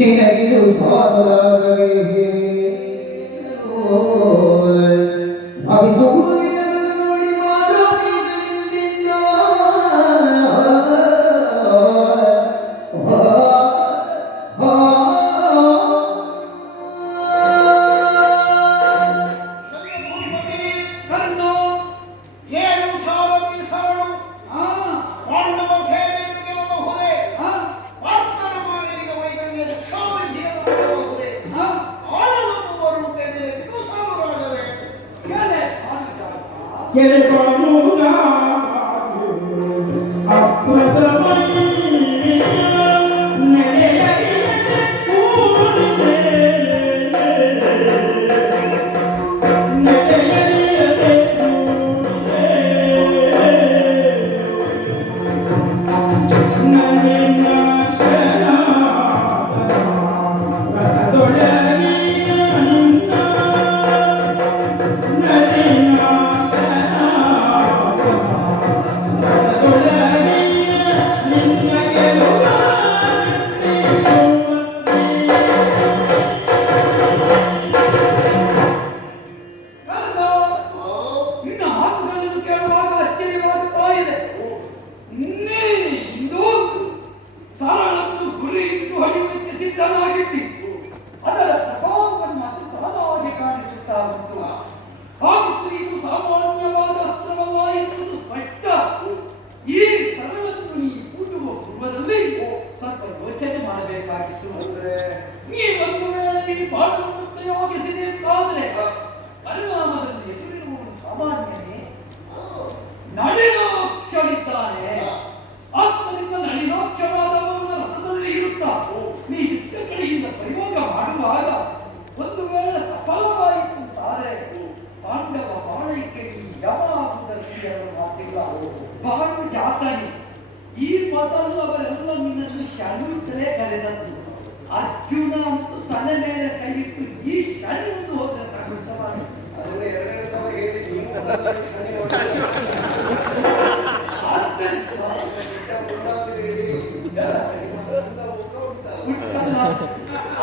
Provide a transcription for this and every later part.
ನಿನಗಿದು ಸಾಧರಾಗವೇ ಅವಿಸು ಅರ್ಜುನ ಅಂತೂ ತಲೆ ಮೇಲೆ ಕೈ ಇಟ್ಟು ಈ ಶನಿ ಒಂದು ಹೋದ್ರೆ ಸಾಕುತ್ತವಾನೆ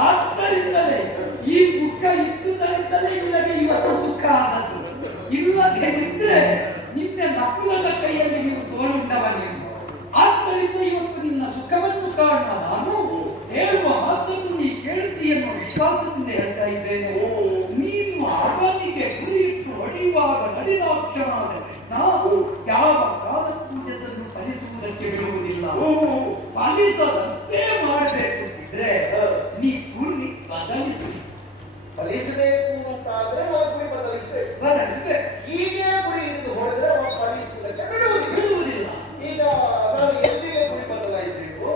ಆದ್ದರಿಂದಲೇ ಈ ಮುಖ ಇಟ್ಟುದರಿಂದಲೇ ನಿನಗೆ ಇವತ್ತು ಸುಖ ಆದದ್ದು. ಇಲ್ಲದೆ ಇದ್ರೆ ನಿನ್ನೆ ನಕುಲನ ಕೈಯಲ್ಲಿ ನೀವು ಸೋಲುಂಟವ ನೀವು. ಆದ್ದರಿಂದ ಇವತ್ತು ನಿನ್ನ ಸುಖವನ್ನು ಕಾಣುವ ನಾನು ಹೇಳುವ ಮಾತನ್ನು ನೀ ಕೇಳ್ತಿ ಎನ್ನುವ ವಿಶ್ವಾಸದಿಂದ ಹೇಳ್ತಾ ಇದ್ದೇನೆ. ನೀನು ಅವನಿಗೆ ಗುರಿ ಇಟ್ಟು ಹೊಡೆಯುವಾಗ ನಡಿನಾಕ್ಷನಾದ ನಾವು ಯಾವ ಕಾಲಕ್ಕೂ ಇದನ್ನು ಫಲಿಸುವುದಕ್ಕೆ ಬಿಡುವುದಿಲ್ಲ. ಫಲಿಸದಂತೆ ಮಾಡಬೇಕು ಇದ್ರೆ ನೀ ಗುರಿ ಬದಲಿಸಿ. ಫಲಿಸಬೇಕು ಅಂತಾದ್ರೆ ನಾವು ಗುರಿ ಬದಲಿಸಬೇಕು. ಹೀಗೆ ಗುರಿ ಹಿಡಿದು ಹೊಡೆದ್ರೆ ಫಲಿಸುವುದಕ್ಕೆ ಬಿಡುವುದಿಲ್ಲ. ಈಗ ನಾವು ಎಲ್ಲಿಗೆ ಗುರಿ ಬದಲಾಯಿಸಬೇಕು?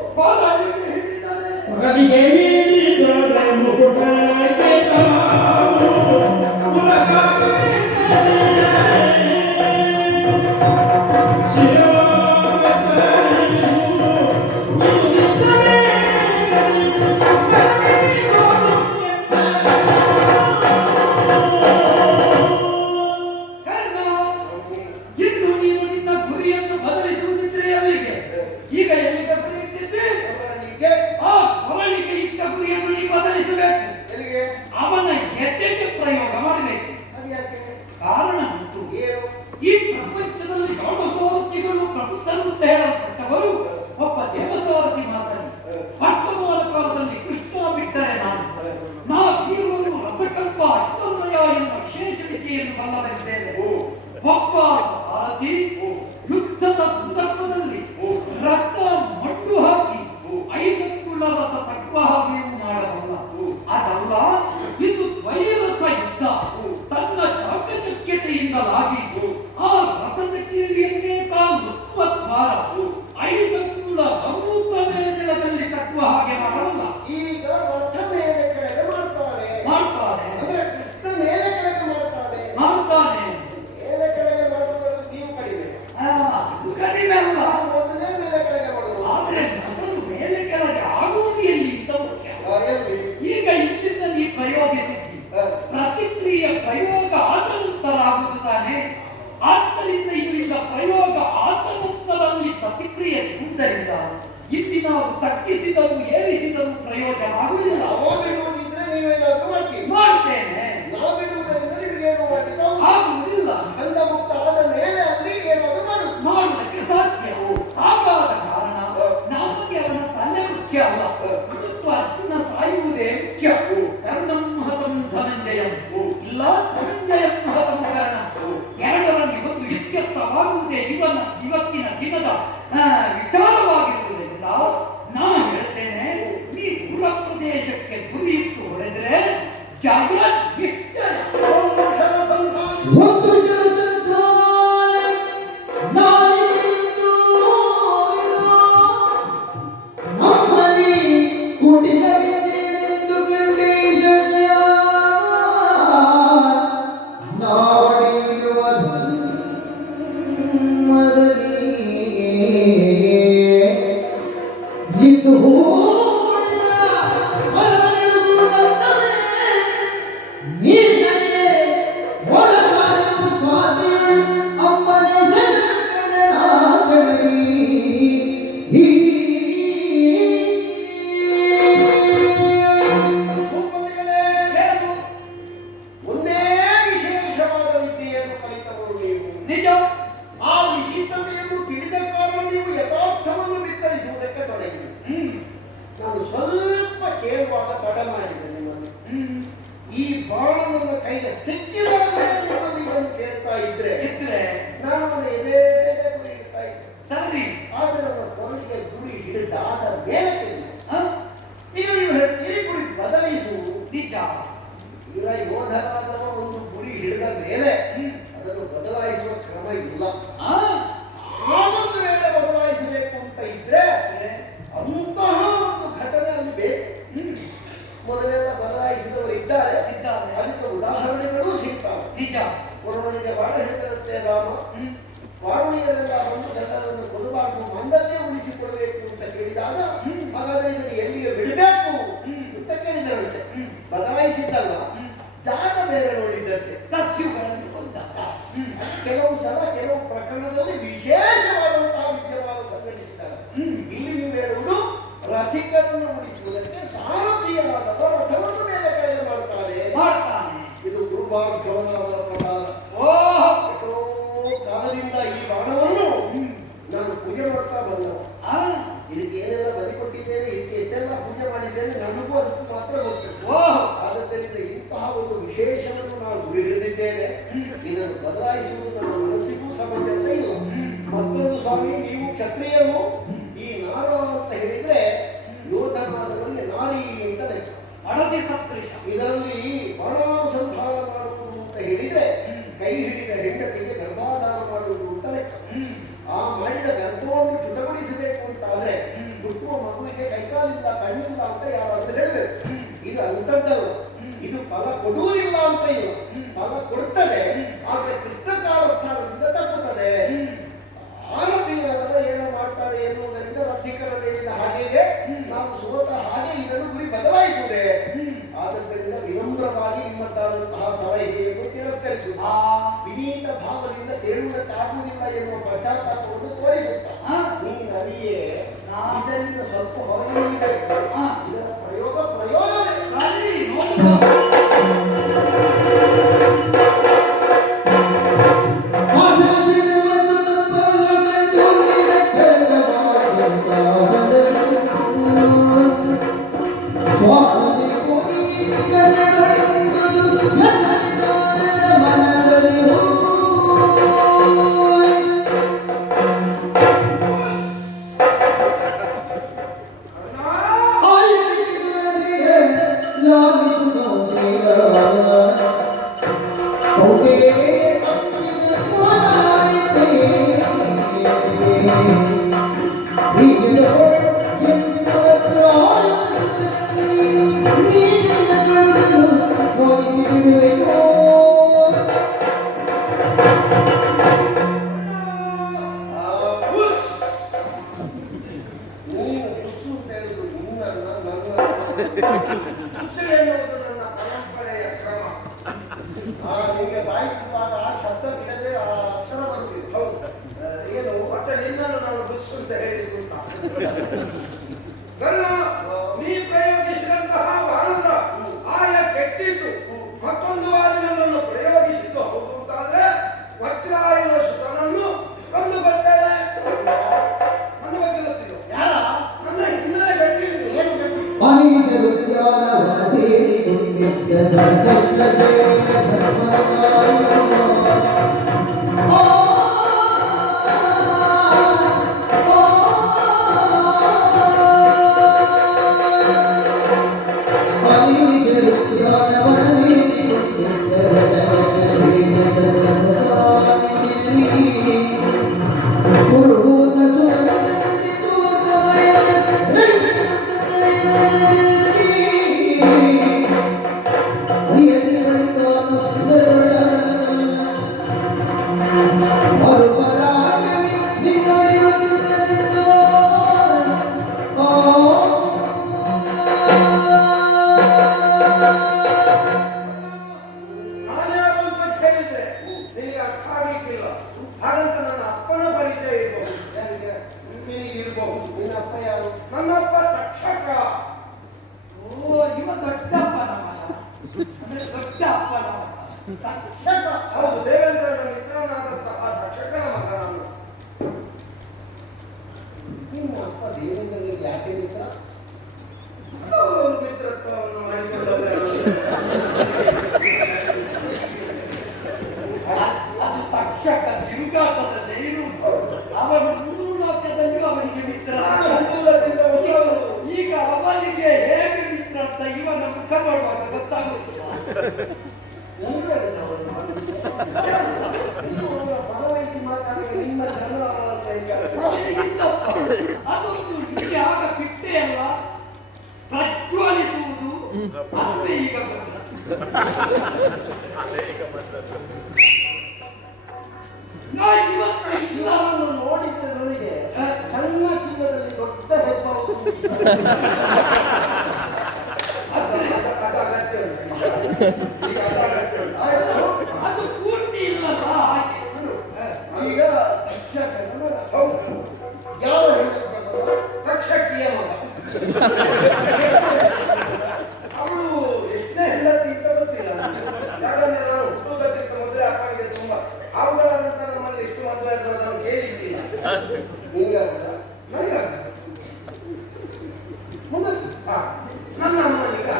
ಮತ್ತು ಅರ್ಜುನ ಸಾಯುವುದೇ ಮುಖ್ಯ. ಕರ್ಣಂ ಹತಂ ಧನಂಜಯಂ ಇಲ್ಲ ಧನಂಜಯಂ ಹತಂ ಕರ್ಣ. ಎರಡರಲ್ಲಿ ಒಂದು ಇತ್ಯರ್ಥವಾಗುವುದೇ ಇವತ್ತಿನ ದಿನದ ವಿಚಾರವಾಗಿರುವುದರಿಂದ ನಾನು ಹೇಳ್ತೇನೆ, ನೀ ದೂರ ಪ್ರದೇಶಕ್ಕೆ ಗುರಿ ಇಟ್ಟು ಹೊಡೆದರೆ ಜಯ ನಿಶ್ಚಯ. ವಾರುಣಿಯರೆಲ್ಲ ಬಂದು ಗಂಡನನ್ನು ಕೊಡಬಾರದು, ಮಂದಲ್ಲೇ ಉಳಿಸಿಕೊಳ್ಬೇಕು ಅಂತ ಕೇಳಿದಾಗ ಹಾಗಾದ್ರೆ ಇದನ್ನು ಎಲ್ಲಿಗೆ ಬಿಡಬೇಕು ಅಂತ ಕೇಳಿದರಂತೆ. ಬದಲಾಯಿಸಿದ್ದಲ್ಲ, ಜಾಗ ಬೇರೆ ನೋಡಿದ್ದಕ್ಕೆ. ಕೆಲವು ಸಲ ಕೆಲವು ಪ್ರಕರಣದಲ್ಲಿ ವಿಶೇಷವಾದಂತಹ ವಿದ್ಯಮಾನ ಸಂಘಟಿಸಿದ್ದಾರೆ. ಇಲ್ಲಿ ನೀವು ಹೇಳುವುದು ರಥಿಕರನ್ನು ಉಳಿಸುವುದಕ್ಕೆ ಸಾರಥಿಯಾದವ ರಥವನ್ನು ಮೇಲೆ ಕೆಳಗೆ ಮಾಡ್ತಾರೆ. ಇದು ದುರ್ಭಾಗ್ಯವನ್ನವರ ಪ್ರಸಾದ. ಕಾಲದಿಂದ ಈ ಬಾಣವನ್ನು ನಾನು ಪೂಜೆ ಮಾಡ್ತಾ ಬಂದವ. ಇದಕ್ಕೆ ಏನೆಲ್ಲ ಬಲಿಕೊಟ್ಟಿದ್ದೇನೆ, ಇದಕ್ಕೆ ಎಷ್ಟೆಲ್ಲ ಪೂಜೆ ಮಾಡಿದ್ದೇನೆ, ನನಗೂ ಅದಕ್ಕೂ ಮಾತ್ರ ಗೊತ್ತು. ಆದ್ದರಿಂದ ಇಂತಹ ಒಂದು ವಿಶೇಷವನ್ನು ನಾನು ಗುರಿ ಹಿಡಿದಿದ್ದೇನೆ. ಇದನ್ನು ಬದಲಾಯಿಸುವುದು ನನ್ನ ಮನಸ್ಸಿಗೂ ಸಮಂಜಸ ಇಲ್ಲ. ಮತ್ತೊಂದು ಸ್ವಾಮಿ, ನೀವು ಕ್ಷತ್ರಿಯರು, ಈ ನಾರ ಅಂತ ಹೇಳಿದ್ರೆ ಯೋಧನಾದವರಿಗೆ ನಾರಿ ಅಂತ ಲೆಕ್ಕ. ಇದರಲ್ಲಿ ಬಾಣಾನುಸಂಧಾನ ಮಾಡುವುದು ಅಂತ ಹೇಳಿದ್ರೆ ಕೈ ಹಿಡಿದ ಹೆಂಡತಿಗೆ ಗರ್ಭಾಧಾನ ಮಾಡುವುದು ಅಂತ ಲೆಕ್ಕ. ಆ ಮಾಡಿದ ಗರ್ಭವನ್ನು ಚುಟಗೊಳಿಸಬೇಕು ಅಂತ ಆದ್ರೆ ಹುಟ್ಟುವ ಮಗುವಿಗೆ ಕೈಕಾಲಿಲ್ಲ ಕಣ್ಣಿಲ್ಲ ಅಂತ ಯಾರಾದ್ರೂ ಹೇಳಬೇಕು. ಇದು ಅಂಥದ್ದಲ್ಲ, ಇದು ಫಲ ಕೊಡುವುದಿಲ್ಲ ಅಂತ ಇಲ್ಲ, ಫಲ ಕೊಡ್ತದೆ, ಆದ್ರೆ ಕೃಷ್ಣಕಾಲ ಸ್ಥಾನದಿಂದ ತಪ್ಪುತ್ತದೆ. ಆನತಿಯಾದಾಗ ಏನು ಮಾಡ್ತಾರೆ ಎನ್ನುವುದರಿಂದ ರಥಿಕರ ಮೇಲಿನ ಹಾಗೆಯೇ ನಾವು ಸೋತ ಹಾಗೆ ಇದನ್ನು ಗುರಿ ಬದಲಾಯಿಸುವುದೇ. ಆದ್ದರಿಂದ ವಿನಮ್ರವಾಗಿ ನಿಮ್ಮದ್ದಾದಂತಹ ಸಲಹೆಯನ್ನು ತಿರಸ್ಕರಿಸುವುದು, ವಿನೀತ ಭಾವದಿಂದ ಕೇಳುವುದಕ್ಕಾಗುವುದಿಲ್ಲ ಎನ್ನುವ ಪಶ್ಚಾತ್ತಾಪವನ್ನು ತೋರಿಸುತ್ತಾ ನೀನು ಅರಿಯೇ ಇದರಿಂದ ಸ್ವಲ್ಪ ಹೊರಗೆ ಇದರ ಪ್ರಯೋಗವೇ ಎನ್ನುವುದು ನನ್ನ ಪರಂಪರೆಯ ಕ್ರಮ. ನಿಮಗೆ ಬಾಯಿ ತುಂಬಾದ ಆ ಶಬ್ದ ಬಿಡದೆ ಆ ಅಕ್ಷರ ಬರುತ್ತಿದೆ. ಹೌದು, ಏನು ಒಟ್ಟೆ ನಿನ್ನನ್ನು ನಾನು ಬುಸ್ ಅಂತ ಹೇಳಿದ್ದು ಅಂತ. ನೀ ಪ್ರಯೋಗಿಸಿದಂತಹ ವಾನರ ಆಯ ಕೆಟ್ಟಿದ್ದು ಮತ್ತೊಂದು ಬಾರಿ ನನ್ನನ್ನು ಪ್ರಯೋಗಿಸಿದ್ದು ಹೌದು ಅಂತಾದ್ರೆ ವಜ್ರಾಯುಧ ಸುತನನ್ನು ಕಂಡುಕೊಟ್ಟೇನೆ. ನನ್ನ ಬಗ್ಗೆ ಗೊತ್ತಿಲ್ಲ, ಯಾರ ನನ್ನ ಹಿನ್ನೆಲೆ ಗಟ್ಟಿದ್ದು ಏನು ಗಟ್ಟಿ ನಾನ್ಯಾರು ಅಂತ ಕೇಳಿದ್ರೆ ನಿನಗೆ ಅರ್ಥ ಆಗಿಕ್ಕಿಲ್ಲ. ಹಾಗಂತ ನನ್ನ ಅಪ್ಪನ ಪರಿಚಯ ಇರಬಹುದು. ಯಾರಿಗೆ? ನಿನಗೆ ಇರಬಹುದು. ನಿನ್ನ ಅಪ್ಪ ಯಾರು? ನನ್ನಪ್ಪ ತಕ್ಷಕ. ಓ, ಇವ ದೊಡ್ಡಪ್ಪ ನಮ್ಮಲ್ಲ, ಅಂದ್ರೆ ದೊಡ್ಡ ಅಪ್ಪ ನಮ್ಮ ತಕ್ಷಕ. ಹೌದು, ದೇವೇಂದ್ರನ ಮಿತ್ರನಾದಂತಹ ತಕ್ಷಕನ ಮಗ ನಾನು. ನಿಮ್ಮ ಅಪ್ಪ ದೇವೇಂದ್ರನಿಗೆ ಯಾಕೆ ಮಿತ್ರ? ಅವರು ಮಿತ್ರತ್ವವನ್ನು ಮಾಡಿಕೊಂಡವರೇ. ಅದು ತಕ್ಷಕ ತಿರುಗಾಟದಲ್ಲೇ ಇರುವುದು. ಅವನು ಮೂರು ಲೋಕದಲ್ಲಿಯೂ ಅವನಿಗೆ ಮಿತ್ರ. ಈಗ ಅವನಿಗೆ ಹೇಗೆ ಮಿತ್ರ ಅಂತ ಇವನ ಮುಖ ನೋಡುವಾಗ ಗೊತ್ತಾಗುತ್ತದೆ. ಅದೊಂದು ನಿಮಗೆ ಆಗ ಬಿಟ್ಟೆ ಅಲ್ಲ ಪ್ರಜ್ವಲಿಸುವುದು. ಅದುವೇ ಈಗ ಇವತ್ತು ನೋಡಿದ್ರೆ ನನಗೆ ಸಣ್ಣ ಚಿನ್ನದಲ್ಲಿ ದೊಡ್ಡ ಹೆಬ್ಬ ಅದು ಪೂರ್ತಿ ಇಲ್ಲದ ಹಾಗೆ. ಈಗ ಯಾವ ತಕ್ಷಕಿಯ ಮಗ ಅವಳು ಎಷ್ಟೇ ಹೆಂಡತಿ ಅಂತ ಗೊತ್ತಿಲ್ಲ. ಯಾಕಂದ್ರೆ ನಾನು ಹುಟ್ಟುವುದಕ್ಕಿಂತ ಮೊದಲೇ ಅಪ್ಪನಿಗೆ ತುಂಬಾ ಅವುಗಳಾದಂತ ನಮ್ಮಲ್ಲಿ ಎಷ್ಟು ಮದುವೆ ಆದ್ರೆ ನಾನು ಕೇಳಿದ್ದೀನಿ. ಮುಂದೆ ನನ್ನ ಅಮ್ಮನಿಗೆ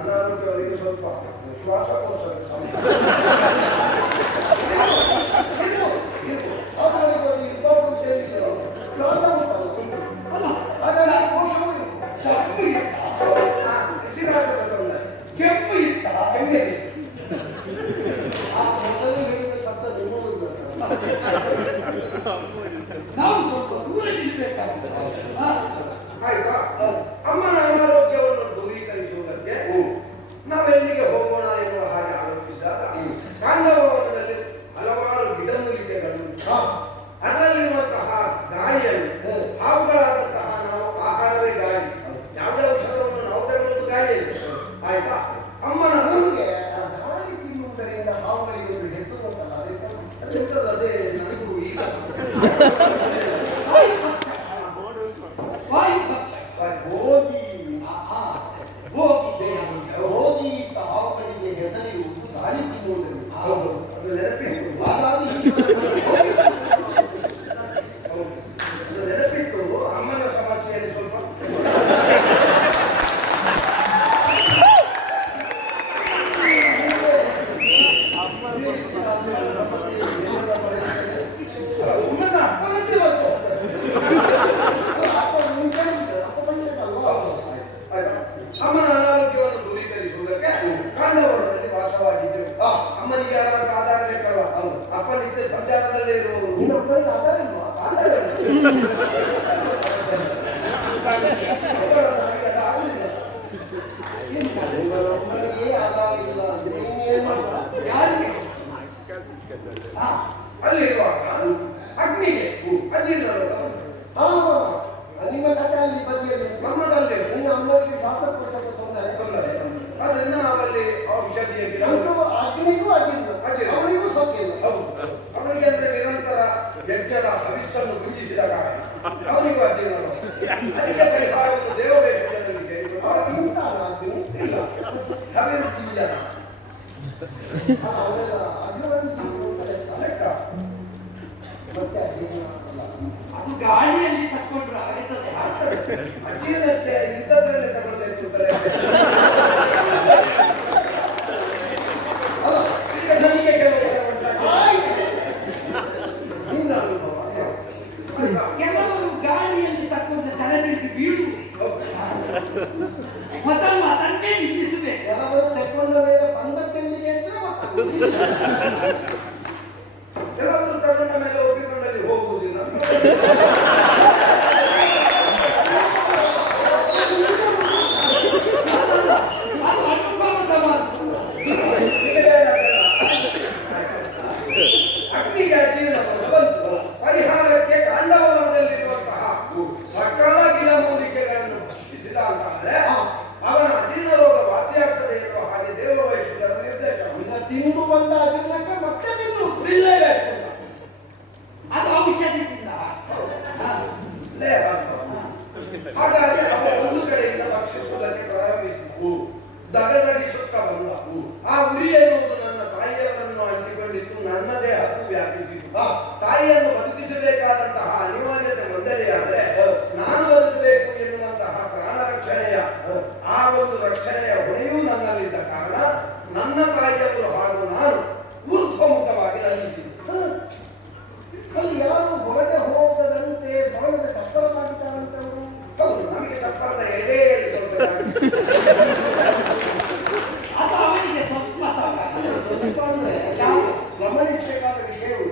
ಅನಾರೋಗ್ಯ ಅವರಿಗೆ ಸ್ವಲ್ಪ ಶ್ವಾಸಕೋಶದ ಕೆಂಪು ಇತ್ತ ನಾವು ಸ್ವಲ್ಪ ದೂರ ನಿಲ್ಬೇಕಾಗ್ತದೆ. ಆಯ್ತಾ? ಅಮ್ಮನ ಅನಾರೋಗ್ಯವನ್ನು ದೂರೀಕರಿಸುವುದಕ್ಕೆ ನಾವೆಲ್ಲಿಗೆ ಹೋಗೋಣ ಎನ್ನುವ ಹಾಗೆ ಆಲೋಚಿಸಿದಾಗ ಕಾಂಡವನದಲ್ಲಿ ಹಲವಾರು ಗಿಡಮೂಲಿಕೆಗಳು, ಅದರಲ್ಲಿರುವಂತಹ ಗಾಳಿಯನ್ನು ಹಾವುಗಳಾದಂತಹ ನಾವು ಆಹಾರವೇ ಗಾಳಿ, ಯಾವುದೇ ಔಷಧವನ್ನು ನಾವು ತಗೊಳ್ಳುವುದು ಗಾಳಿಯಲ್ಲಿ. ಆಯ್ತಾ? ಅಮ್ಮನ ಮುಂದೆ ಗಾಳಿ ತಿನ್ನುವುದರಿಂದ ಹಾವುಗಳಿಗೆ ಒಂದು ಹೆಸರು ಉಂಟಲ್ಲ, ಅದೇ ನನಗೂ ಈಗ ಹೋಗಿ ಹೋಗಿ ಹಾವುಗಳಿಗೆ ಹೆಸರಿರುವುದು ಗಾಳಿ ತಿನ್ನುವುದನ್ನು. ಹೌದು, ಅದು ನೆನಪಿತ್ತು. ಹಾಗಾಗಿ ನೆನಪಿಟ್ಟು ಅಮ್ಮನ ಸಮಸ್ಯೆಯಲ್ಲಿ ಸ್ವಲ್ಪ ಒಮ್ಮೆ ಅಪ್ಪನಂತೆ ಬಂತು. ಅಮ್ಮನ ಅನಾರೋಗ್ಯವನ್ನು ದೂರೀಕರಿಸುವುದಕ್ಕೆ ಕಾಂಡವನದಲ್ಲಿ ವಾಸವಾಗಿದ್ದೆವು. ಅಮ್ಮನಿಗೆ ಯಾರಾದ್ರೂ ಆಧಾರ ಬೇಕಲ್ವ? ಅಪ್ಪನಿದ್ದ ಸಂಚಾರದಲ್ಲೇ ಇರುವುದು. ನಿನ್ನ ಅಪ್ಪನಿಗೆ ಆಧಾರ ಇಲ್ವಾ? ಆಧಾರ ಆಧಾರ ಇಲ್ಲ ಅಂದ್ರೆ ಇನ್ನೇನ್ ಮಾಡುವ? ಯಾರಿಗೆ? ಅಲ್ಲಿರುವಾಗ ಅಗ್ನಿಗೆ ಅದಿಲ್ಲ. ನಿಮ್ಮ ಕಥೆ ಅಲ್ಲಿ ಬದಿಯಲ್ಲಿ ನಮ್ಮದಲ್ಲಿ ನಿನ್ನ ಅಮ್ಮನಿಗೆ ಶ್ವಾಸಕೋಶಕ್ಕೆ ತೊಂದರೆ. ಅದರಿಂದ ನಾವಲ್ಲಿ ಔಷಧಿಯ ಗಿಡ ಅಗ್ನಿಗೂ ಆಗಿಲ್ಲ, ಅವನಿಗೂ ಸೊಕ್ಕಿಲ್ಲ. ಹೌದು, ಅವನಿಗೆ ಅಂದ್ರೆ ನಿರಂತರ ಯಜ್ಞದ ಹವಿಸ್ಸನ್ನು ಗುಂಜಿಸಿದ ಕಾರಣ ಅವನಿಗೂ ಅಗ್ನಿ. ಅದಕ್ಕೆ ಪರಿಹಾರವನ್ನು ದೇವಬೇಷದಲ್ಲಿ ಕೇಳಿದ್ರು. ಇಲ್ಲ ಅಭಿವೃದ್ಧಿ ಜನ ಅದು ಗಾಳಿಯಲ್ಲಿ ಮಾಡಿಕೊಂಡ್ರೆ ಆಗುತ್ತದೆ. ಅಜ್ಜಿಯನ್ನಷ್ಟೇ ಇಂಥದ್ರಲ್ಲೇ ತಗೊಳ್ಬೇಕು ಅಂತಾರೆ. ಅಲ್ಲ, ಈಗ ನನಗೆ ಕೆಲವು ಕೆಲವರು ಗಾಳಿಯಲ್ಲಿ ತಕ್ಕೊಂಡು ತಲೆದಿಟ್ಟು ಬೀಳುವುದು, ಮೊದಲು ಅದನ್ನೇ ನಿಲ್ಲಿಸಬೇಕು. ಕೆಲವರು ತಕ್ಕೊಂಡ ಮೇಲೆ ಬಂದದ್ದೆಲ್ಲಿಗೆ ಅಂತ ಕೆಲವರು ತಗೊಂಡ ಮೇಲೆ ಒಪ್ಪಿಕೊಂಡಲ್ಲಿ ಹೋಗುವುದಿಲ್ಲ. ಅದು ಅನುಭವದ ಮಾತು. ಅಗ್ನಿಗೆ ಅಜ್ಜಿನ ಬಂತು ಪರಿಹಾರಕ್ಕೆ ಕಾಂಡವನದಲ್ಲಿರುವಂತಹ ಸಕಲ ಗಿಡಮೂಲಿಕೆಗಳನ್ನು ಭಕ್ಷಿಸಿದ ಅಂತಾದ್ರೆ ಅವನ ಅಜೀರ್ಣ ರೋಗ ವಾಸಿಯಾಗ್ತದೆ ಎನ್ನುವ ಹಾಗೆ ದೇವರು ವಹಿಸಿದರ ನಿರ್ದೇಶ. ತಿಂದು ಬಂದ ಅಜೀರ್ಣಕ್ಕೆ ಮತ್ತೆ ತಿಂದು ಅದು ಔಷಧದಿಂದ. ಹಾಗಾಗಿ ಅವ ಒಂದು ಕಡೆಯಿಂದ ಭಕ್ಷಿಸುವುದಕ್ಕೆ ಪ್ರಾರಂಭಿಸಿದ. ದಗದಗಿಸುತ್ತಾ ಬಂದ. ಆ ಉರಿ ಎನ್ನುವುದು ನನ್ನ ತಾಯಿಯವರನ್ನು ಅಂಟಿಕೊಂಡಿದ್ದು ನನ್ನ ದೇಹಕ್ಕೂ ವ್ಯಾಪಿಸಿತು. ತಾಯಿಯನ್ನು ಬದುಕಿಸಬೇಕಾದಂತಹ ಅನಿವಾರ್ಯತೆ ಒಂದೆಡೆಯಾದ್ರೆ ನಾನು ಬದುಕಬೇಕು ಎನ್ನುವಂತಹ ಪ್ರಾಣ ರಕ್ಷಣೆಯ ಆ ಒಂದು ರಕ್ಷಣೆಯ ಹೊಣೆಯೂ ನನ್ನಲ್ಲಿದ್ದ ಕಾರಣ ನನ್ನ ತಾಯಿಯವರು ಹಾಗೂ ನಾನು ಊರ್ಧ್ವಮುಖವಾಗಿ ನಂದಿಸಿದ್ದು. ಅಲ್ಲಿ ಯಾರು ಹೊರಗೆ ಹೋಗದಂತೆ ಮರಣದ ಚಪ್ಪರ ಮಾಡಿದ್ದಾರಂತವರು. ಹೌದು, ನಮಗೆ ಚಪ್ಪರದ ಎದೆಯಲ್ಲಿ ಅದು ಅವನಿಗೆ ಸ್ವಲ್ಪ ಗಮನಿಸಬೇಕಾದ ವಿಷಯವು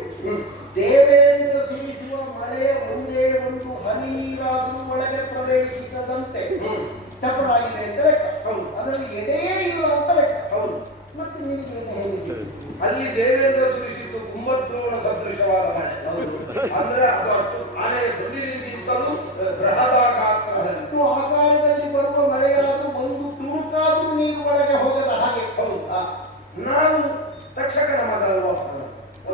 ದೇವೇಂದ್ರ ಸುರಿಸುವ ಮಳೆಯ ಒಂದೇ ಒಂದು ಹನಿ ನೀರಾದರೂ ಒಳಗೆ ಪ್ರವೇಶಿಸದಂತೆ ಚಪ್ಪರಾಗಿದೆ ಅಂತ ಲೆಕ್ಕ. ಹೌದು, ಅದರಲ್ಲಿ ಎಡೆಯೇ ಇಲ್ಲ ಅಂತ ಲೆಕ್ಕ. ಹೌದು, ಮತ್ತೆ ನಿನಗೆ ಹೇಗೆ ಅಲ್ಲಿ ದೇವೇಂದ್ರ ಸುರಿಸಿದ್ದು ಕುಂಭದ್ರೋಣ ಸದೃಶವಾದ ಮಳೆ. ಅಂದ್ರೆ ಅದು ಅಷ್ಟು ಆನೆಯ ಸುಳಿಗಿಂತಲೂ ಬೃಹದಾಕಾರದಲ್ಲಿ ಆಕಾರದಲ್ಲಿ ಬರುವ ಮಳೆಯಾದ್ರೂ ಒಂದು ತುಣುಕಾದ್ರೂ ನೀರು ಒಳಗೆ ಹೋಗದ ಹಾಗೆ. ಹೌದು, ನಾವು ತಕ್ಷಕನ ಮಗಲ್ವ,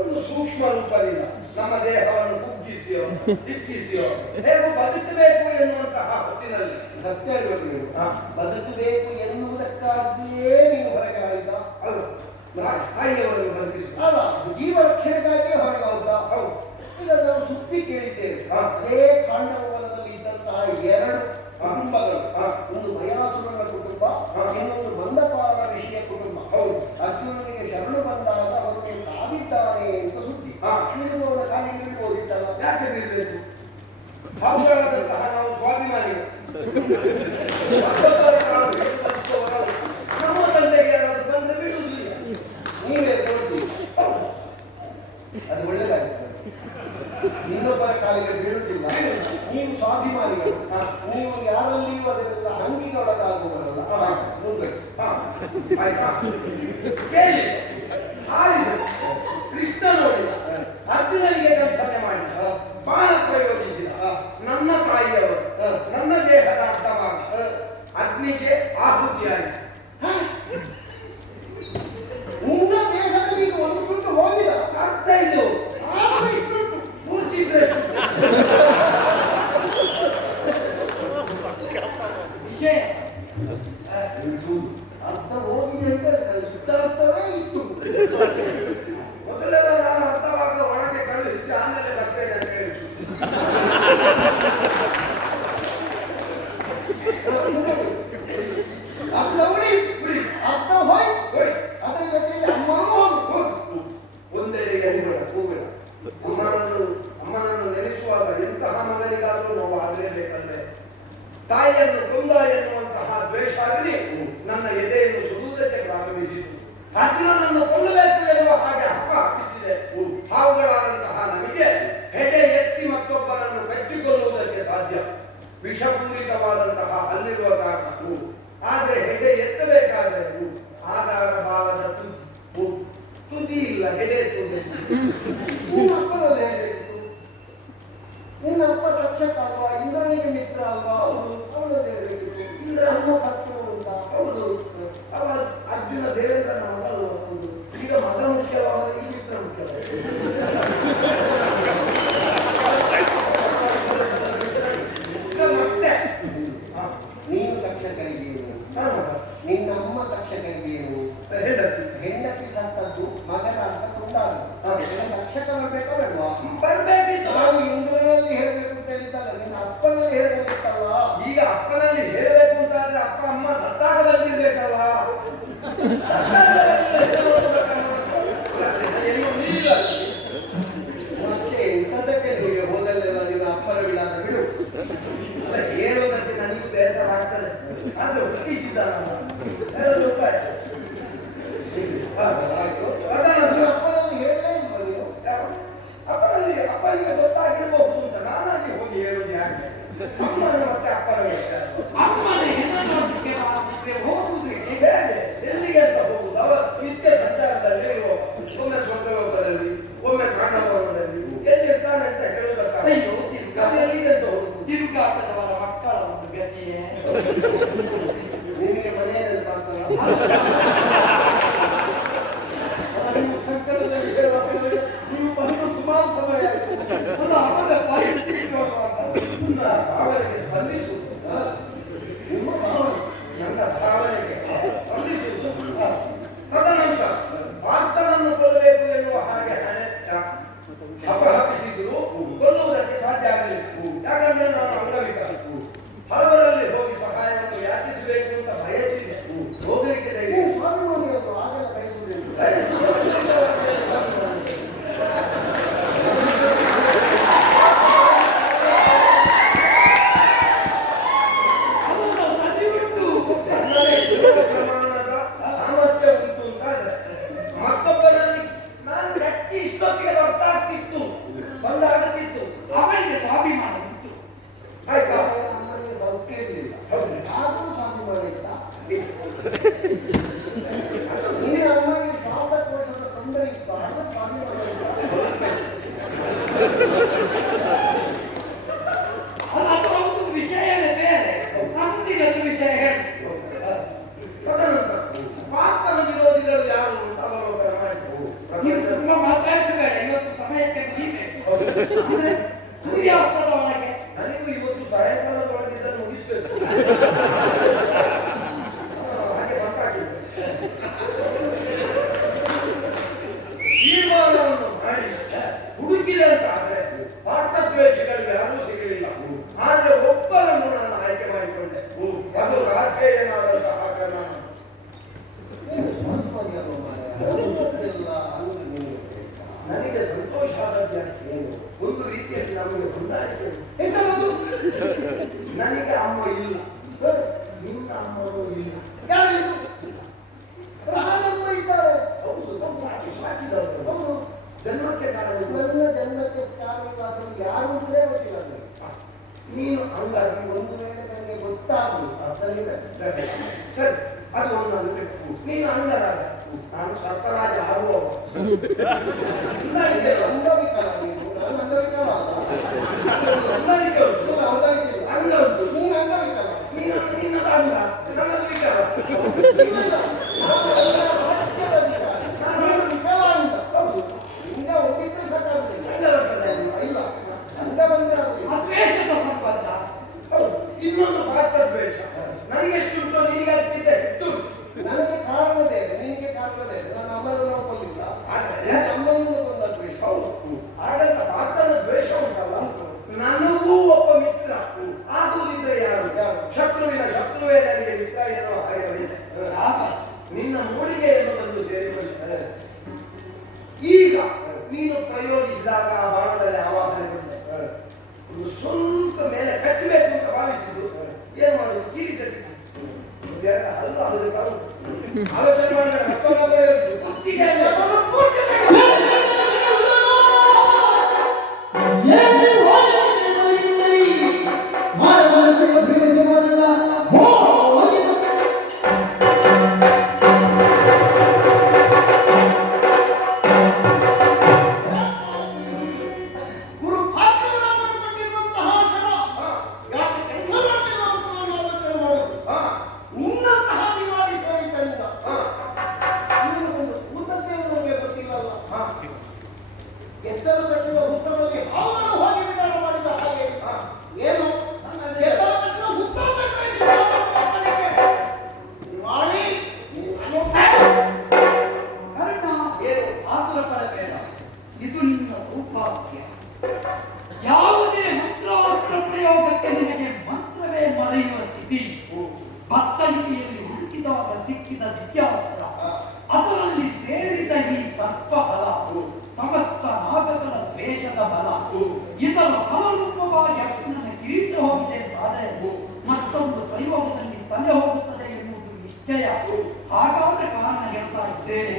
ಒಂದು ಸೂಕ್ಷ್ಮ ರೂಪದಿಂದ ನಮ್ಮ ದೇಹವನ್ನು ಕುಗ್ಗಿಸಿಯೋ ಹಿಗ್ಗಿಸಿಯೋ ಹೇಗೂ ಬದುಕಬೇಕು ಎನ್ನುವಂತಹ ಹೊತ್ತಿನಲ್ಲಿ ಸತ್ಯ ಇರಬೇಕು. ಬದುಕಬೇಕು ಎನ್ನುವುದಕ್ಕಾಗಿಯೇ ನೀನು ಹೊರಗೆ ಆಡಿದ ಅಲ್ಲ, ತಾಯಿಯವರನ್ನು ಬದುಕಿಸ ಅಲ್ಲ, ಜೀವ ರಕ್ಷಣೆಗಾಗಿಯೇ ಹೊರಗೆ ಹೋದ. ಹೌದು, ಈಗ ನಾವು ಸುದ್ದಿ ಕೇಳಿದ್ದೇವೆ. ಅದೇ ಕಾಂಡವನದಲ್ಲಿ ಇದ್ದಂತಹ ಎರಡು ಕುಟುಂಬಗಳು, ಒಂದು ಭಯಾಸುರನ ಕುಟುಂಬ, ಇನ್ನೊಂದು ಬಂದಪಾಲ ಋಷಿಯ ಕುಟುಂಬ. ಹೌದು, ಅರ್ಜುನನಿಗೆ ಶರಣು ಬಂದಾಗ ಅವರಿಗೆ ಕಾದಿದ್ದಾನೆ ಅಂತ ಸುದ್ದಿ. ನೀವು ಅವರ ಕಾಲಿಗೆ ಬೀಳ್ಬೋದಿತ್ತಲ್ಲ, ಯಾಕೆ ಬೀಳ್ಬೇಕು? ಅವುಗಳಾದಂತಹ ನಾವು ಸ್ವಾಭಿಮಾನಿಗಳು. ನಮ್ಮ ತಂದೆಗೆ ಯಾರಾದ್ರೂ ಬಂದ್ರೆ ಬೀಳುವುದಿಲ್ಲ, ನೀವೇ ಕೊಡ್ತೀವಿ. ಅದು ಒಳ್ಳೆದಾಗ್ತದೆ. ಇನ್ನೊಬ್ಬರ ಕಾಲಿಗೆ ಬೀಳುವುದಿಲ್ಲ. ನೀವು ಸ್ವಾಭಿಮಾನಿಗಳು, ನೀವು ಯಾರಲ್ಲಿಯೂ ಅದರೆಲ್ಲ ಹಂಗಿಗೊಳಗಾಗುವರಲ್ಲ. ಮುಂದೆ ಆಯ್ತಾ ಕೇಳಿ. ಕೃಷ್ಣ ನೋಡಿದ, ಅರ್ಜುನನಿಗೆ ಕಲ್ಪನೆ ಮಾಡಿದ, ಬಾಣ ಪ್ರಯೋಗಿಸಿದ. ನನ್ನ ತಾಯಿಯವರು ನನ್ನ ದೇಹದ ಅರ್ಥವಾಗಿ ಅಗ್ನಿಗೆ ಆಹುತಿಯಾಯಿತು. ನಿನ್ನ ದೇಹದಲ್ಲಿ ಒಂದು ಬಿಟ್ಟು ಹೋಗಿದ ಅರ್ಥ ಇದು ಪೂರ್ತಿ ವಿಷಯ ಅರ್ಥ ಹೋಗಿದೆ ಅಂತ ಇದ್ದಾರ್ಥವೇ ಇತ್ತು. ಮೊದಲೆಲ್ಲ ನಾನು ಅರ್ಥವಾಗ ಒಳಗೆ ಕಳುಹಿಸಿ ಆಮೇಲೆ ಬರ್ತೇನೆ ಅಂತ ಹೇಳಿ ಅರ್ಥ ಹೋಯ್ ಅದರ ಜೊತೆಯಲ್ಲಿ ಅಮ್ಮನೂ ಹೋದು. ಒಂದೆಡೆಗೆ ಹೋಗಬೇಡ, ಹೋಗಬೇಡ. ಅಮ್ಮನನ್ನು ನೆನೆಸುವಾಗ ಎಂತಹ ಮಗನಿಗಾದರೂ ನಾವು ಆಗಲೇಬೇಕಂದ್ರೆ ತಾಯಿಯನ್ನು ಕೊಂದ ಎನ್ನುವಂತಹ ದ್ವೇಷ ಆಗಲಿ ನನ್ನ ಎದೆಯನ್ನು ಸುಡುವುದಕ್ಕೆ ಪ್ರಾರಂಭಿಸಿತು. ಅರ್ಜುನನನ್ನು ಕೊಲ್ಲಬೇಕು ಎನ್ನುವ ಹಾಗೆ ಹಬ್ಬ ಹಬ್ಬಿಸಿದೆ. ಹಾವುಗಳಾದಂತಹ ನಮಗೆ ಹೆಡೆ ಎತ್ತಿ ಮತ್ತೊಬ್ಬರನ್ನು ಕಚ್ಚಿಕೊಳ್ಳುವುದಕ್ಕೆ ಸಾಧ್ಯ, ವಿಷಪೂರಿತವಾದಂತಹ ಅಲ್ಲಿರುವ ಕಾರಣ. ಆದರೆ ಹೆಡೆ ಎತ್ತಬೇಕಾದರೆ ಆಧಾರ ಬಾಲದ ತುದಿ ಇಲ್ಲ, ಹೆಡೆ ತುದಿ. ನಿನ್ನ ಅಪ್ಪನಲ್ಲಿ ಹೇಗಿತ್ತು? ನಿನ್ನ ಅಪ್ಪ ತಕ್ಷಕ ಅಲ್ವಾ, ಇಂದ್ರನಿಗೆ ಮಿತ್ರ ಅಲ್ವಾ? ಅವನದೇ ಹೇಗಿತ್ತು. ಇಂದ್ರ ಅಮ್ಮ ಸತ್ಯ ಉಂಟ. ಹೌದು, ಅವ ಅರ್ಜುನ ದೇವೇಂದ್ರನ ಮಗ ಅಲ್ವಾ? ಹೌದು. ಈಗ ಮಗ ಮುಖ್ಯವಾದ ಮಿತ್ರ ಮುಖ್ಯವಾದ ಮತ್ತೆ ನೀನು ತಕ್ಷಕರಿಗೆ ನಿನ್ನ ಅಮ್ಮ ತಕ್ಷಕರಿಗೆ ಹೆಂಡತಿ ಸತ್ತದ್ದು, ಮಗನ ಅರ್ಥ ತುಂಡಾದದ್ದು. ತಕ್ಷಕ ಬರ್ಬೇಕಾ ಬೇಡವಾ? ಬರ್ಬೇಕಿತ್ತು. ನಾನು ಇಂದ್ರನಲ್ಲಿ ಹೇಳಬೇಕು ಅಂತ ಹೇಳಿದ್ದಲ್ಲ, ನಿನ್ನ ಅಪ್ಪನಲ್ಲಿ ಹೇಳ್ಬೋದಿತ್ತಲ್ಲ. ಈಗ ಅಪ್ಪನಲ್ಲಿ ಹೇಳಬೇಕು ಅಂತಾದ್ರೆ ಅಪ್ಪ ಅಮ್ಮ ಸತ್ತಾಗ ಬಂದಿರ್ಬೇಕಲ್ಲ. ಮತ್ತೆ ಇಂಥದಕ್ಕೆ ನೀವು ಹೋದಲ್ಲೆಲ್ಲ ನಿಮ್ಮ ಅಪ್ಪನ ವಿಳಾಸ ಬಿಡು. ಅಲ್ಲ, ಹೇಳೋದಕ್ಕೆ ನನಗೂ ಬೇಸರ ಆಗ್ತದೆ. ಆದ್ರೆ ಹುಟ್ಟಿಸಿದ್ದಾನ ಹೇಳೋದು ಉಪಾಯ. ಆಯ್ತು. ಅದನ್ನು ಅಪ್ಪನಲ್ಲಿ ಹೇಳಲೇ ಇಲ್ವಾ ನೀವು? ಅಪ್ಪನಿಗೆ ಗೊತ್ತಾಗಿರ್ಬಹುದು ಅಂತ ನಾನಾಗಿ ಹೋಗಿ ಹೇಳೋದು ಯಾಕೆ? ಅಮ್ಮನ ಮತ್ತೆ ಅಪ್ಪನ ವಿಷಯ. ಅಮ್ಮನ ಹೆಸರಿನೊಟ್ಟಿಗೆ ಮಾತ್ರ ಹೋಗುವುದು ಹೇಗೆ? ಹೇಗೆ ಎಲ್ಲಿಗೆ ಅಂತ ಹೋಗುದು? ಅವ ನಿತ್ಯ ಸಂಚಾರದಲ್ಲಿ ಇರುವ, ಒಮ್ಮೆ ಸ್ವರ್ಗಲೋಕದಲ್ಲಿ, ಒಮ್ಮೆ ಕಾಣವರದಲ್ಲಿ ಎಲ್ಲಿರ್ತಾನೆ ಅಂತ ಹೇಳುವುದಕ್ಕಾಗಿ ಅಯ್ಯೋ, ಎಲ್ಲಿಗೆ ಅಂತ ಹೋಗುದು? ತಿರುಗಾಟದವರ ಮಕ್ಕಳ ಒಂದು ಗತಿಯೇ. ನಿಮಗೆ ಮನೆಯಲ್ಲಿ ಮಾಡ್ತಾರ ನೀವು ಸಂಕಟದಲ್ಲಿ ಹೇಳುವಾಗ ನೀವು ಬಂದು ಸುಮಾರು ಸಮಯ ಆಯಿತು. ಅದು ಅವನ ಪರಿಸ್ಥಿತಿ ನೋಡುವಾಗ ನನ್ನ ಭಾವನೆಗೆ ಸ್ಪಂದಿಸುವುದು. ನಿಮ್ಮ ಭಾವನೆ ನನ್ನ ಭಾವನೆಗೆ ಸ್ಪಂದಿಸುವುದು. ತದನಂತರ ಆತನನ್ನು ಕೊಲ್ಲಬೇಕು ಎನ್ನುವ ಹಾಗೆ ಹಪಹಪಿಸಿದ್ರು ಕೊಲ್ಲುವುದಕ್ಕೆ ಸಾಧ್ಯ ಆಗಲಿಲ್ಲ. ಯಾಕಂದ್ರೆ ನಾನು ಅಂಗವಿಕಲ. ಹಲವರಲ್ಲಿ ಹೋಗಿ ಸಹಾಯವನ್ನು ಯಾಚಿಸಬೇಕು ಅಂತ ಬಯಸಿದೆ. ಹೋಗಲಿಕ್ಕೆ ಧೈರ್ಯ ಇಲ್ಲ. ಸ್ವಾಭಿಮಾನಿಗಳು ಆಗಲ್ಲ ಬಯಸುವುದಿಲ್ಲ. ಅವನ ಸರಿ ಉಂಟು. ನನ್ನಲ್ಲಿ ದೊಡ್ಡ ಪ್ರಮಾಣದ ಸಾಮರ್ಥ್ಯ ಉಂಟು ಅಂತಾದ್ರೆ ಮತ್ತೊಬ್ಬರಲ್ಲಿ ನಾನು ಗಟ್ಟಿ ಇಷ್ಟೊತ್ತಿಗೆ ಬರ್ತಾಗ್ತಿತ್ತು, ಬಂದಾಗುತ್ತಿತ್ತು. ಅವನಿಗೆ ಸ್ವಾಭಿಮಾನ ಉಂಟು. ಆಯ್ತಾ? ನಮ್ಮಲ್ಲಿ ಸೌಖ್ಯ ಇರಲಿಲ್ಲ. ಹೌದು. ಆದರೂ ಸ್ವಾಭಿಮಾನ ಇತ್ತ. ನೀನು ಅಮ್ಮನಿಗೆ ಶ್ವಾಸಕೋಶದ ತೊಂದರೆ ಇತ್ತು, ಆಗ ಸ್ವಾಭಿಮಾನ ಇತ್ತ. ಅದು ಒಂದು ವಿಷಯವೇ ಬೇರೆ. ನಮ್ದಿಗದು ವಿಷಯ ಹೇಳಿ. ತದನಂತರ ಪಾರ್ಥನ ವಿರೋಧಿಗಳು ಯಾರು ಅಂತ ಅವಲೋಕನ ಮಾಡಿದ್ರು. ನೀವು ತುಂಬಾ ಮಾತಾಡಿಸಬೇಡ, ಇವತ್ತು ಸಮಯಕ್ಕೆ ಮುಗಿಬೇಕು. ಅಂದ್ರೆ ಸೂರ್ಯಾಸ್ತದ ಒಳಗೆ ನನಗೂ ಇವತ್ತು ಸಾಯಂಕಾಲದೊಳಗೆ ಇದನ್ನು ಮುಗಿಸ್ಬೇಕು. ಹಾಗೆ ಮಾತಾಡಿದ್ರು. ತೀರ್ಮಾನವನ್ನು ಮಾಡಿ ಹುಡುಕಿದೆ ಅಂತ ಆದ್ರೆ ಪಾರ್ಥದ್ವೇಷಗಳಿಗೆ ಯಾರೂ ಸಿಗಲಿಲ್ಲ. ಆದ್ರೆ ಒಬ್ಬರನ್ನು ನಾನು ಆಯ್ಕೆ ಮಾಡಿಕೊಂಡೆ. ಅದು ರಾಜಕೀಯನಾದಂತಹ ಕಾರಣ. ಸ್ವಾಭಿಮಾನಿ ಅಲ್ವ ಮಾರಾಯ? ಅದೆಲ್ಲ ಅಂದು ನೀವು ನನಗೆ ಸಂತೋಷ ಆದದ್ದು ಏನು? ಒಂದು ರೀತಿಯಲ್ಲಿ ನಮಗೆ ಹೊಂದಾಣಿಕೆ ಉಂಟು. ಎಂತದು? ನನಗೆ ಅಮ್ಮ ಇಲ್ಲ, ನಿನ್ನ ಅಮ್ಮನೂ ಇಲ್ಲ. ಯಾರು? ರಾಧಮ್ಮ ಇದ್ದಾರೆ. ಹೌದು, ನಮ್ಮ ಸಾಕಿದವರು. ಹೌದು. ಜನ್ಮಕ್ಕೆ ಕಾರಣ ನನ್ನ ಜನ್ಮಕ್ಕೆ ಕಾರಣವಾದರೂ ಯಾರು ಅಂತಲೇ ಗೊತ್ತಿಲ್ಲ ನನಗೆ. ನೀನು ಹಂಗಾಗಿ ಒಂದು ವೇಳೆ ನನಗೆ ಗೊತ್ತಾಗಲಿ ಅದರಿಂದ ಸರಿ, ಅದು ಒಂದು ನನ್ನ ಬಿಟ್ಟು. ನೀನು ಅಂಗರಾಜ, ನಾನು ಸರ್ಪರಾಜ ಆಗುವವ. ಹೊಂದಾಣಿಕೆ ಇಲ್ಲ. ಅಂಗವಿಕಲ ನೀನು, ನಾನು ಅಂಗವಿಕಲ ಅಲ್ಲ. ಹೊಂದಾಣಿಕೆ ಉಂಟು. ಇಲ್ಲ, ಹೊಂದಾಣಿಕೆ ಇಲ್ಲ. ಅಂಗ ಉಂಟು. ನೀನು ಅಂಗವಿಕಲ. ನಿನ್ನದು ಅಂಗ, ನನ್ನದು ವಿಚಾರ. ಇಲ್ಲ, ಇಲ್ಲ. ನಾನು ರಾಜಕೀಯದ ಅಧಿಕಾರಿ. ನೀನು ವಿಕಲಾಂಗ. ಹೌದು, ಇಂಗ ಒಪ್ಪಿದ್ರೆ ಸಾಕಾಗುದಿಲ್ಲ. ಅಂಗ ಬರ್ತದೆ. ಇಲ್ಲ, ಅಂಗ ಬಂದ್ರೆ ಆಗುದಿಲ್ಲ. ಅದ್ವೇಷದ ಸಂಬಂಧ. ಹೌದು, ಇನ್ನೊಂದು ಪಾತ್ರ ದ್ವೇಷ. ನನಗೆ ಎಷ್ಟುಂಟು, ನಿನಗೆ ಅಷ್ಟಿದೆ. ಇಟ್ಟು ನನಗೆ ಕಾರಣ ಬೇರೆ, ನಿನಗೆ ಕಾರಣ ಬೇರೆ. ನನ್ನ ಅಮ್ಮನನ್ನು ಕೊಲ್ಲಿಲ್ಲ, ಆದರೆ ಅಮ್ಮನಿಂದ ಬಂದ ದ್ವೇಷ. ಹೌದು, ಹಾಗಂತ ಪಾತ್ರದ ದ್ವೇಷ ಉಂಟಲ್ಲ, ನನಗೂ ಒಬ್ಬ ಮಿತ್ರ ಆಗುವುದಿದ್ರೆ ಯಾರು? ಶತ್ರುವಿನ ಶತ್ರುವೇ ನನಗೆ ಮಿತ್ರ ಎನ್ನುವ ಹಾಗೆವಿದೆ. ನಿನ್ನ ಮೂಡಿಗೆಯನ್ನು ಬಂದು ಸೇರಿಕೊಂಡಿದ್ದಾರೆ. ಈಗ ನೀನು ಪ್ರಯೋಗಿಸಿದಾಗ ಆ ಬಾಣದಲ್ಲಿ ಆವಾಹನೆ ಬಂದೆ. ಒಂದು ಸ್ವಲ್ಪ ಮೇಲೆ ಕಚ್ಚಬೇಕು ಅಂತ ಭಾವಿಸಿದ್ದು, ಏನ್ ಮಾಡುದು? ಕಿರಿ ಕಚ್ಚಿ ಎರಡು ಹಲ್ಲು ಅದಕ್ಕೆ ಆಲೋಚನೆ ಮಾಡಿದ್ರೆ ಮತ್ತೊಬ್ಬ ಕುತ್ತಿಗೆ ಅದಕ್ಕೆ ನಿನಗೆ ಮಂತ್ರವೇ ಮರೆಯುವ ಸ್ಥಿತಿ. ಬತ್ತಳಿಕೆಯಲ್ಲಿ ಹುಡುಕಿದಾಗ ಸಿಕ್ಕಿದ ದಿವ್ಯಾಸ್ತ್ರ, ಅದರಲ್ಲಿ ಸೇರಿದ ಈ ಸರ್ಪ ಬಲ, ಸಮಸ್ತ ನಾಗಗಳ ದ್ವೇಷದ ಬಲ, ಇದರ ಫಲರೂಪವಾಗಿ ಅರ್ಜುನನ ಕಿರೀಟ ಹೋಗಿದೆ ಎಂದಾದರೆ ಮತ್ತೊಂದು ಪ್ರಯೋಗದಲ್ಲಿ ತಲೆ ಹೋಗುತ್ತದೆ ಎನ್ನುವುದು ನಿಶ್ಚಯ. ಹಾಗಾದ ಕಾರಣ ಹೇಳ್ತಾ ಇದ್ದೇನೆ,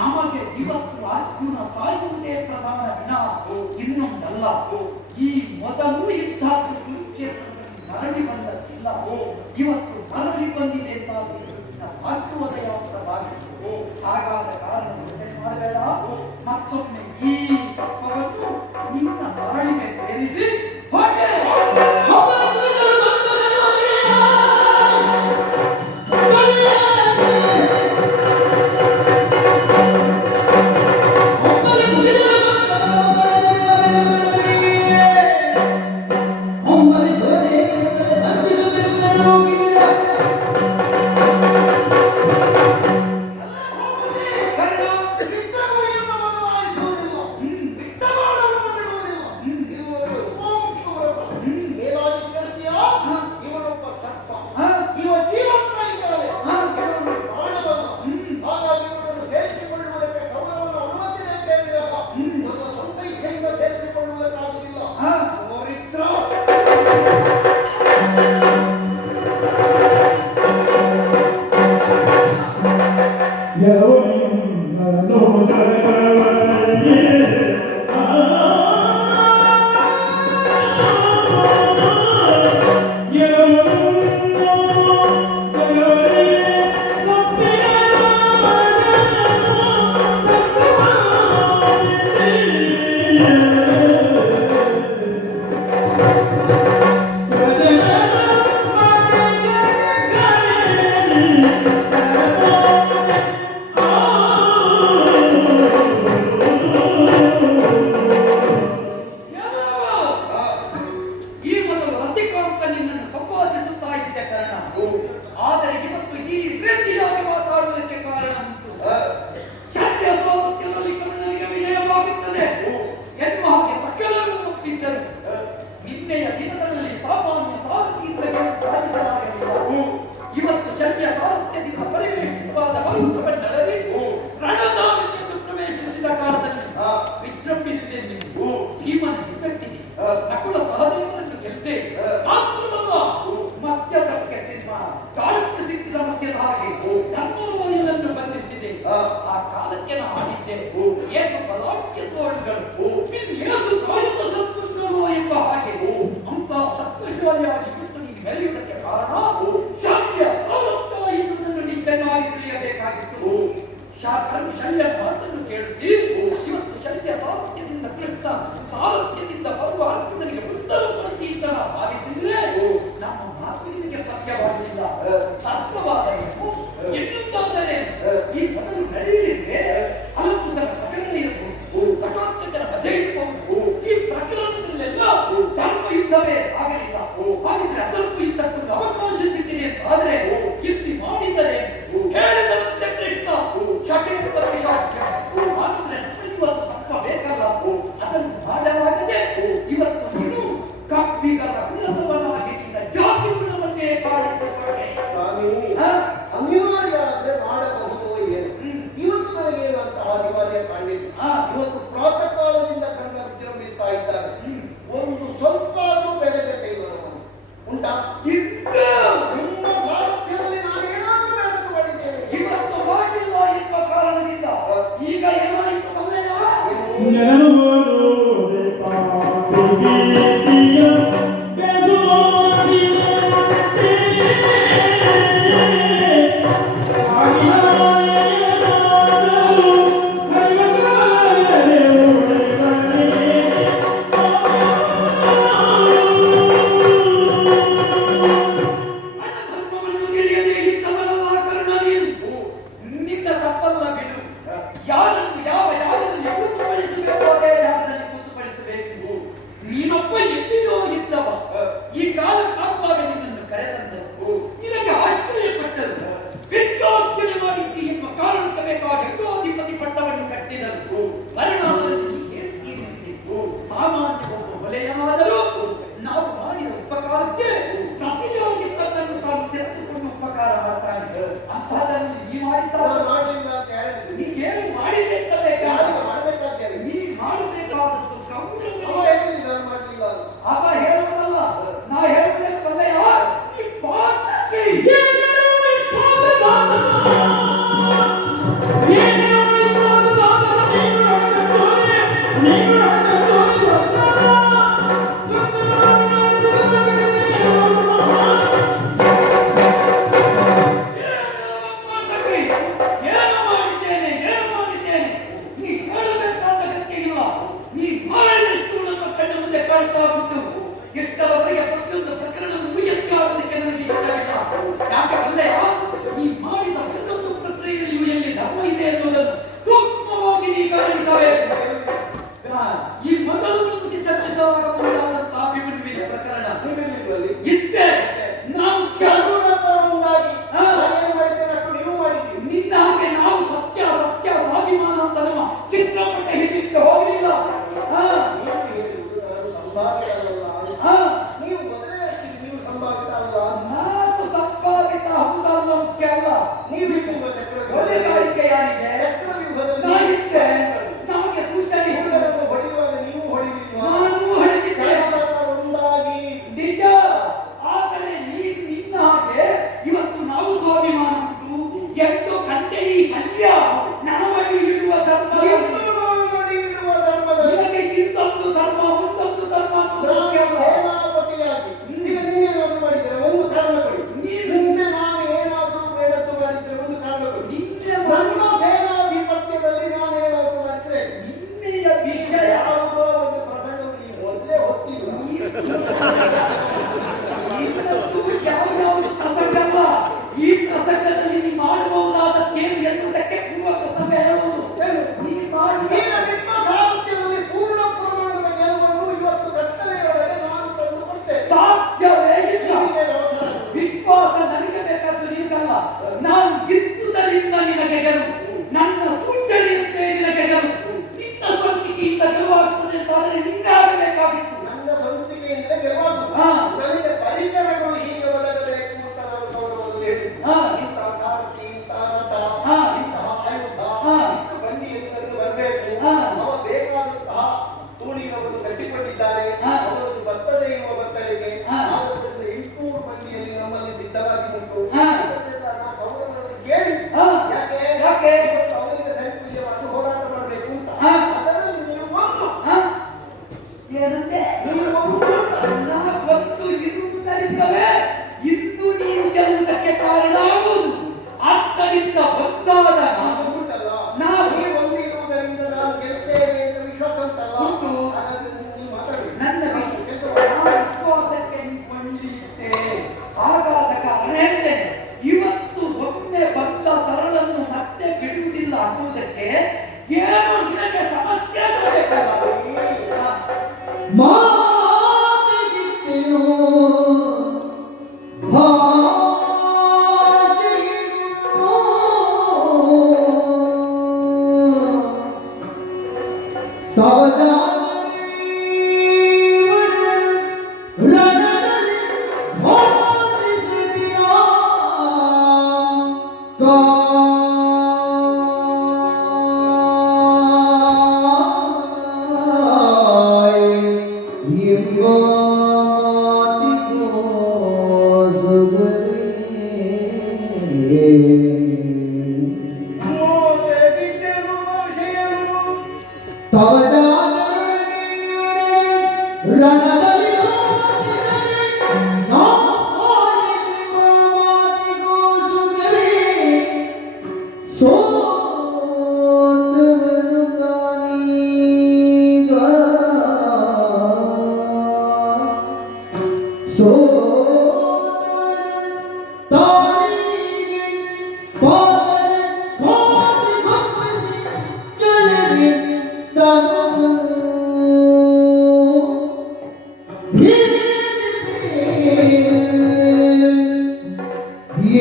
ನಮಗೆ ಇವತ್ತು ಅರ್ಜುನ ಸಾಯುವುದೇ ಪ್ರಧಾನ ದಿನ, ಇನ್ನೊಂದಲ್ಲ. ಈ ಮೊದಲು ಇಂಥ ಕುರುಕ್ಷೇತ್ರದಲ್ಲಿ ಮರಳಿ ಬಂದದ್ದಿಲ್ಲ, ಇವತ್ತು ಮರಳಿ ಬಂದಿದೆ ಎಂದಾದರೆ ಭಾಗ್ಯೋದಯ ಭಾಗಿತ್ತು. ಹಾಗಾದ ಕಾರಣ ಯೋಚನೆ ಮಾಡಬೇಡ. ಮತ್ತೊಮ್ಮೆ ಈ ತತ್ವವನ್ನು ನಿನ್ನ ಮರಳಿಗೆ ಸೇರಿಸಿ ಹೊರಗೆ ಅಲ್ಲಿ ಇದ್ದೆ ನಾವು ಕೆಲವು ಒಂದಾಗಿ ಹಾ. ಏನು ಮಾಡಿದ್ದೇನೆ ಅಷ್ಟು ನೀವು ಮಾಡಿದ್ದೀವಿ. ನಿನ್ನ ಹಾಗೆ ನಾವು ಸತ್ಯ ಸತ್ಯ ಸ್ವಾಭಿಮಾನ ಅಂತ ನಮ್ಮ ಚಿತ್ರಪಟ ಹಿಡಿಯಕ್ಕೆ ಹೋಗಲಿಲ್ಲ. ಹಾ ನೀವು ಹೇಳಿರುವುದು ನಾನು ಸಂಭಾವಿತ ಅಲ್ಲ. ಹಾ ನೀವು ಮೊದಲೇ ಹೇಳ್ತೀರಿ ನೀವು ಸಂಭಾವಿತ ಅಲ್ಲ. ನಾನು ಸಂಪಾದಿತ ಹೌದಲ್ಲ ಮುಖ್ಯ ಅಲ್ಲ. ನೀವು ನಿಮ್ಮ ಚಕ್ರವ್ಯೂಹದಲ್ಲಿ ಹೊಣೆಗಾರಿಕೆ ಯಾರಿಗೆ? ಚಕ್ರವ್ಯೂಹದಲ್ಲಿ ನಾನಿದ್ದೆ. ನಮಗೆ ಸೂಚನೆ ಹುಡುಗರನ್ನು ಹೊಡೆಯುವಾಗ ನೀವು ಹೊಡೆಯುವ ನಾನು ಹೊಡೆದಿದ್ದೆ ಒಂದಾಗಿ ನಿಜ. ಆದರೆ ನೀನು ನಿನ್ನ ಹಾಗೆ ಇವತ್ತು ನಾವು ಸ್ವಾಭಿಮಾನ ಬಿಟ್ಟು ಎಂದು ಕಂಡೆ ಈ ಶಲ್ಯ ನಮಗೆ ಇರುವ ಧರ್ಮ ನಡೆಯುವ ಧರ್ಮದಲ್ಲಿ ನಿನಗೆ ಇಂಥೊಂದು ಧರ್ಮ ಮುಂದೊಂದು ಧರ್ಮ ಅನ್ನೋದು ಮುಖ್ಯ ಅಲ್ಲ. ಸೇನಾಪತಿಯಾಗಿ ಈಗ ನೀವೇನಾದ್ರೂ ಮಾಡಿದ್ರೆ ಒಂದು ಕಾರಣ ಕೊಡಿ. ಮುಂದೆ ನಾನು ಏನಾದ್ರೂ ಬೇಡದ್ದು ಮಾಡಿದ್ರೆ ಒಂದು ಕಾರಣ ಕೊಡಿ. ನಿನ್ನೆ ನನ್ನ ಸೇನಾಧಿಪತ್ಯದಲ್ಲಿ ನಾನು ಏನಾದ್ರೂ ಮಾಡಿದ್ರೆ ನಿನ್ನೆಯ ವಿಷಯ ಯಾವುದೋ ಒಂದು ಪ್ರಸಂಗ ನೀವು ಮೊದಲೇ ಹೊತ್ತಿಲ್ಲ. ಇವತ್ತು ಯಾವ್ಯಾವ ಪ್ರಸಂಗಲ್ಲ. ಈ ಪ್ರಸಂಗದಲ್ಲಿ ನೀ ಮಾಡಬಹುದಾದ ಏನು ಎನ್ನುವುದಕ್ಕೆ ಪೂರ್ವ ಪ್ರಸಂಗ ಹೇಳುವುದು. ನೀ ಮಾಡಿದ ಈಗ ನಿಮ್ಮ ಸಾರಥ್ಯದಲ್ಲಿ ಪೂರ್ಣ ಪ್ರಮಾಣದ ಗೆಲುವನ್ನು ಇವತ್ತು ಕತ್ತಲೆಯೊಳಗೆ ನಾನು ತಂದುಕೊಡ್ತೇನೆ. ಸಾಧ್ಯವೇ ಇಲ್ಲ. ನಿಮಗೆ ಅವಸರ. ವಿಶ್ವಾಸ ನನಗೆ ಬೇಕಾದ್ದು ನಿನಗಲ್ಲ. ನಾನು ಗೆದ್ದುದರಿಂದ ನಿನಗೆ ಗೆಲುವು. ನನ್ನ ಸೂಚನೆಯಂತೆ ನಿನಗೆ ಗೆಲುವು. ನಿನ್ನ ಸ್ವಂತಿಕೆಯಿಂದ ಗೆಲುವಾಗುತ್ತದೆ ಅಂತಾದರೆ ನಿನ್ನೆ ಆಗಬೇಕಾಗಿತ್ತು. ನನ್ನ ಸ್ವಂತಿಕೆಯಿಂದ ಗೆಲುವಾಗುವುದು. ಹಾ. ನನಗೆ ಪರಿಕರಗಳು ಹೀಗೆ ಒದಗಬೇಕು ಅಂತ ನಾನು ಗೌರವದಲ್ಲಿ ಹೇಳಿದ್ದೆ. ಹಾ. ಇಂತಹ ಸಾರಥಿ, ಇಂತಹ ರಥ, ಹಾ. ಇಂತಹ ಆಯುಧ, ಹಾ. ಇಂಥ ಬಂಡಿಯಲ್ಲಿ ನನಗೆ ಬರಬೇಕು. ಹಾ. ಅವ ಬೇಕಾದಂತಹ ತೂಣಿನವನ್ನು ಕಟ್ಟಿಕೊಂಡಿದ್ದಾನೆ. ಹಾ. ಅವರದ್ದು ಬರ್ತದೆ ಇರುವ ಬತ್ತಳಿಗೆ. ಹಾ. ಆದ್ದರಿಂದ 800 ಬಂಡಿಯಲ್ಲಿ ನಮ್ಮಲ್ಲಿ ಸಿದ್ಧವಾಗಿ ಉಂಟು. ಹಾ. ಅದರಿಂದ ನಾನು ಗೌರವವನ್ನು ಕೇಳಿ ಹಾ. ಯಾಕೆ ಯಾಕೆ? ಇವತ್ತು ಅವರಿಗೆ ಸರಿಪೂಜ್ಯವಾಗಿ ಹೋರಾಟ ಮಾಡಬೇಕು ಅಂತ. ಹಾ. ಅದರಲ್ಲಿ ನೀವು ಒಂದು ಹಾ? ಏನಂತೆ? ನೀವು ಒಂದು ಅಂತ. ಒಂದು ಇರುವುದರಿಂದಲೇ ಇಂದು ನೀನು ಗೆಲ್ಲುವುದಕ್ಕೆ ಕಾರಣ ಆಗುವುದು. ಆದ್ದರಿಂದ ಒಂದಾದ ನಾನು ಉಂಟಲ್ಲ ನಾವು ನೀವು ಒಂದು ಇರುವುದರಿಂದ ನಾವು ಗೆಲ್ತೇವೆ ಅಂತ ವಿಶ್ವಾಸ ಉಂಟಲ್ಲ. ಉಂಟು. ಹಾಗಾದ್ರೆ ನೀವು ಮಾತಾಡಿ. ನನ್ನ ವಿಶ್ವಾಸಕ್ಕೆ ಕೊಂಡಿದ್ದೆ. ಹಾಗಾದ ಕಾರಣ ಹೇಳ್ತೇನೆ, ಇವತ್ತು ಒಮ್ಮೆ ಬಂದ ಸರಳನ್ನು ಮತ್ತೆ ಬಿಡುವುದಿಲ್ಲ ಅನ್ನುವುದಕ್ಕೆ ಏನು ನಿನಗೆ ಸಮಸ್ಯೆ ಬೇಕಾದ ಮಾತಿಗಿತ್ತೆನು ಭಾಷೆಯಿನು ತವ ಜಾತಿಯವರ ರಣದಲ್ಲಿ ಘೋಷಿಸಿದಿರ ಮೋದಗಿದ್ದೆನು ಭಾಷೆಯನು ರಣದಲ್ಲಿ ಸೋತವನು ತಾನೀಗ ತಾನಿಗೆ ಪಾದರೆ ಕೋಟಿ ಕಪ್ಪಿಸಿ ಕೆಳಗೆ ತನವನ್ನು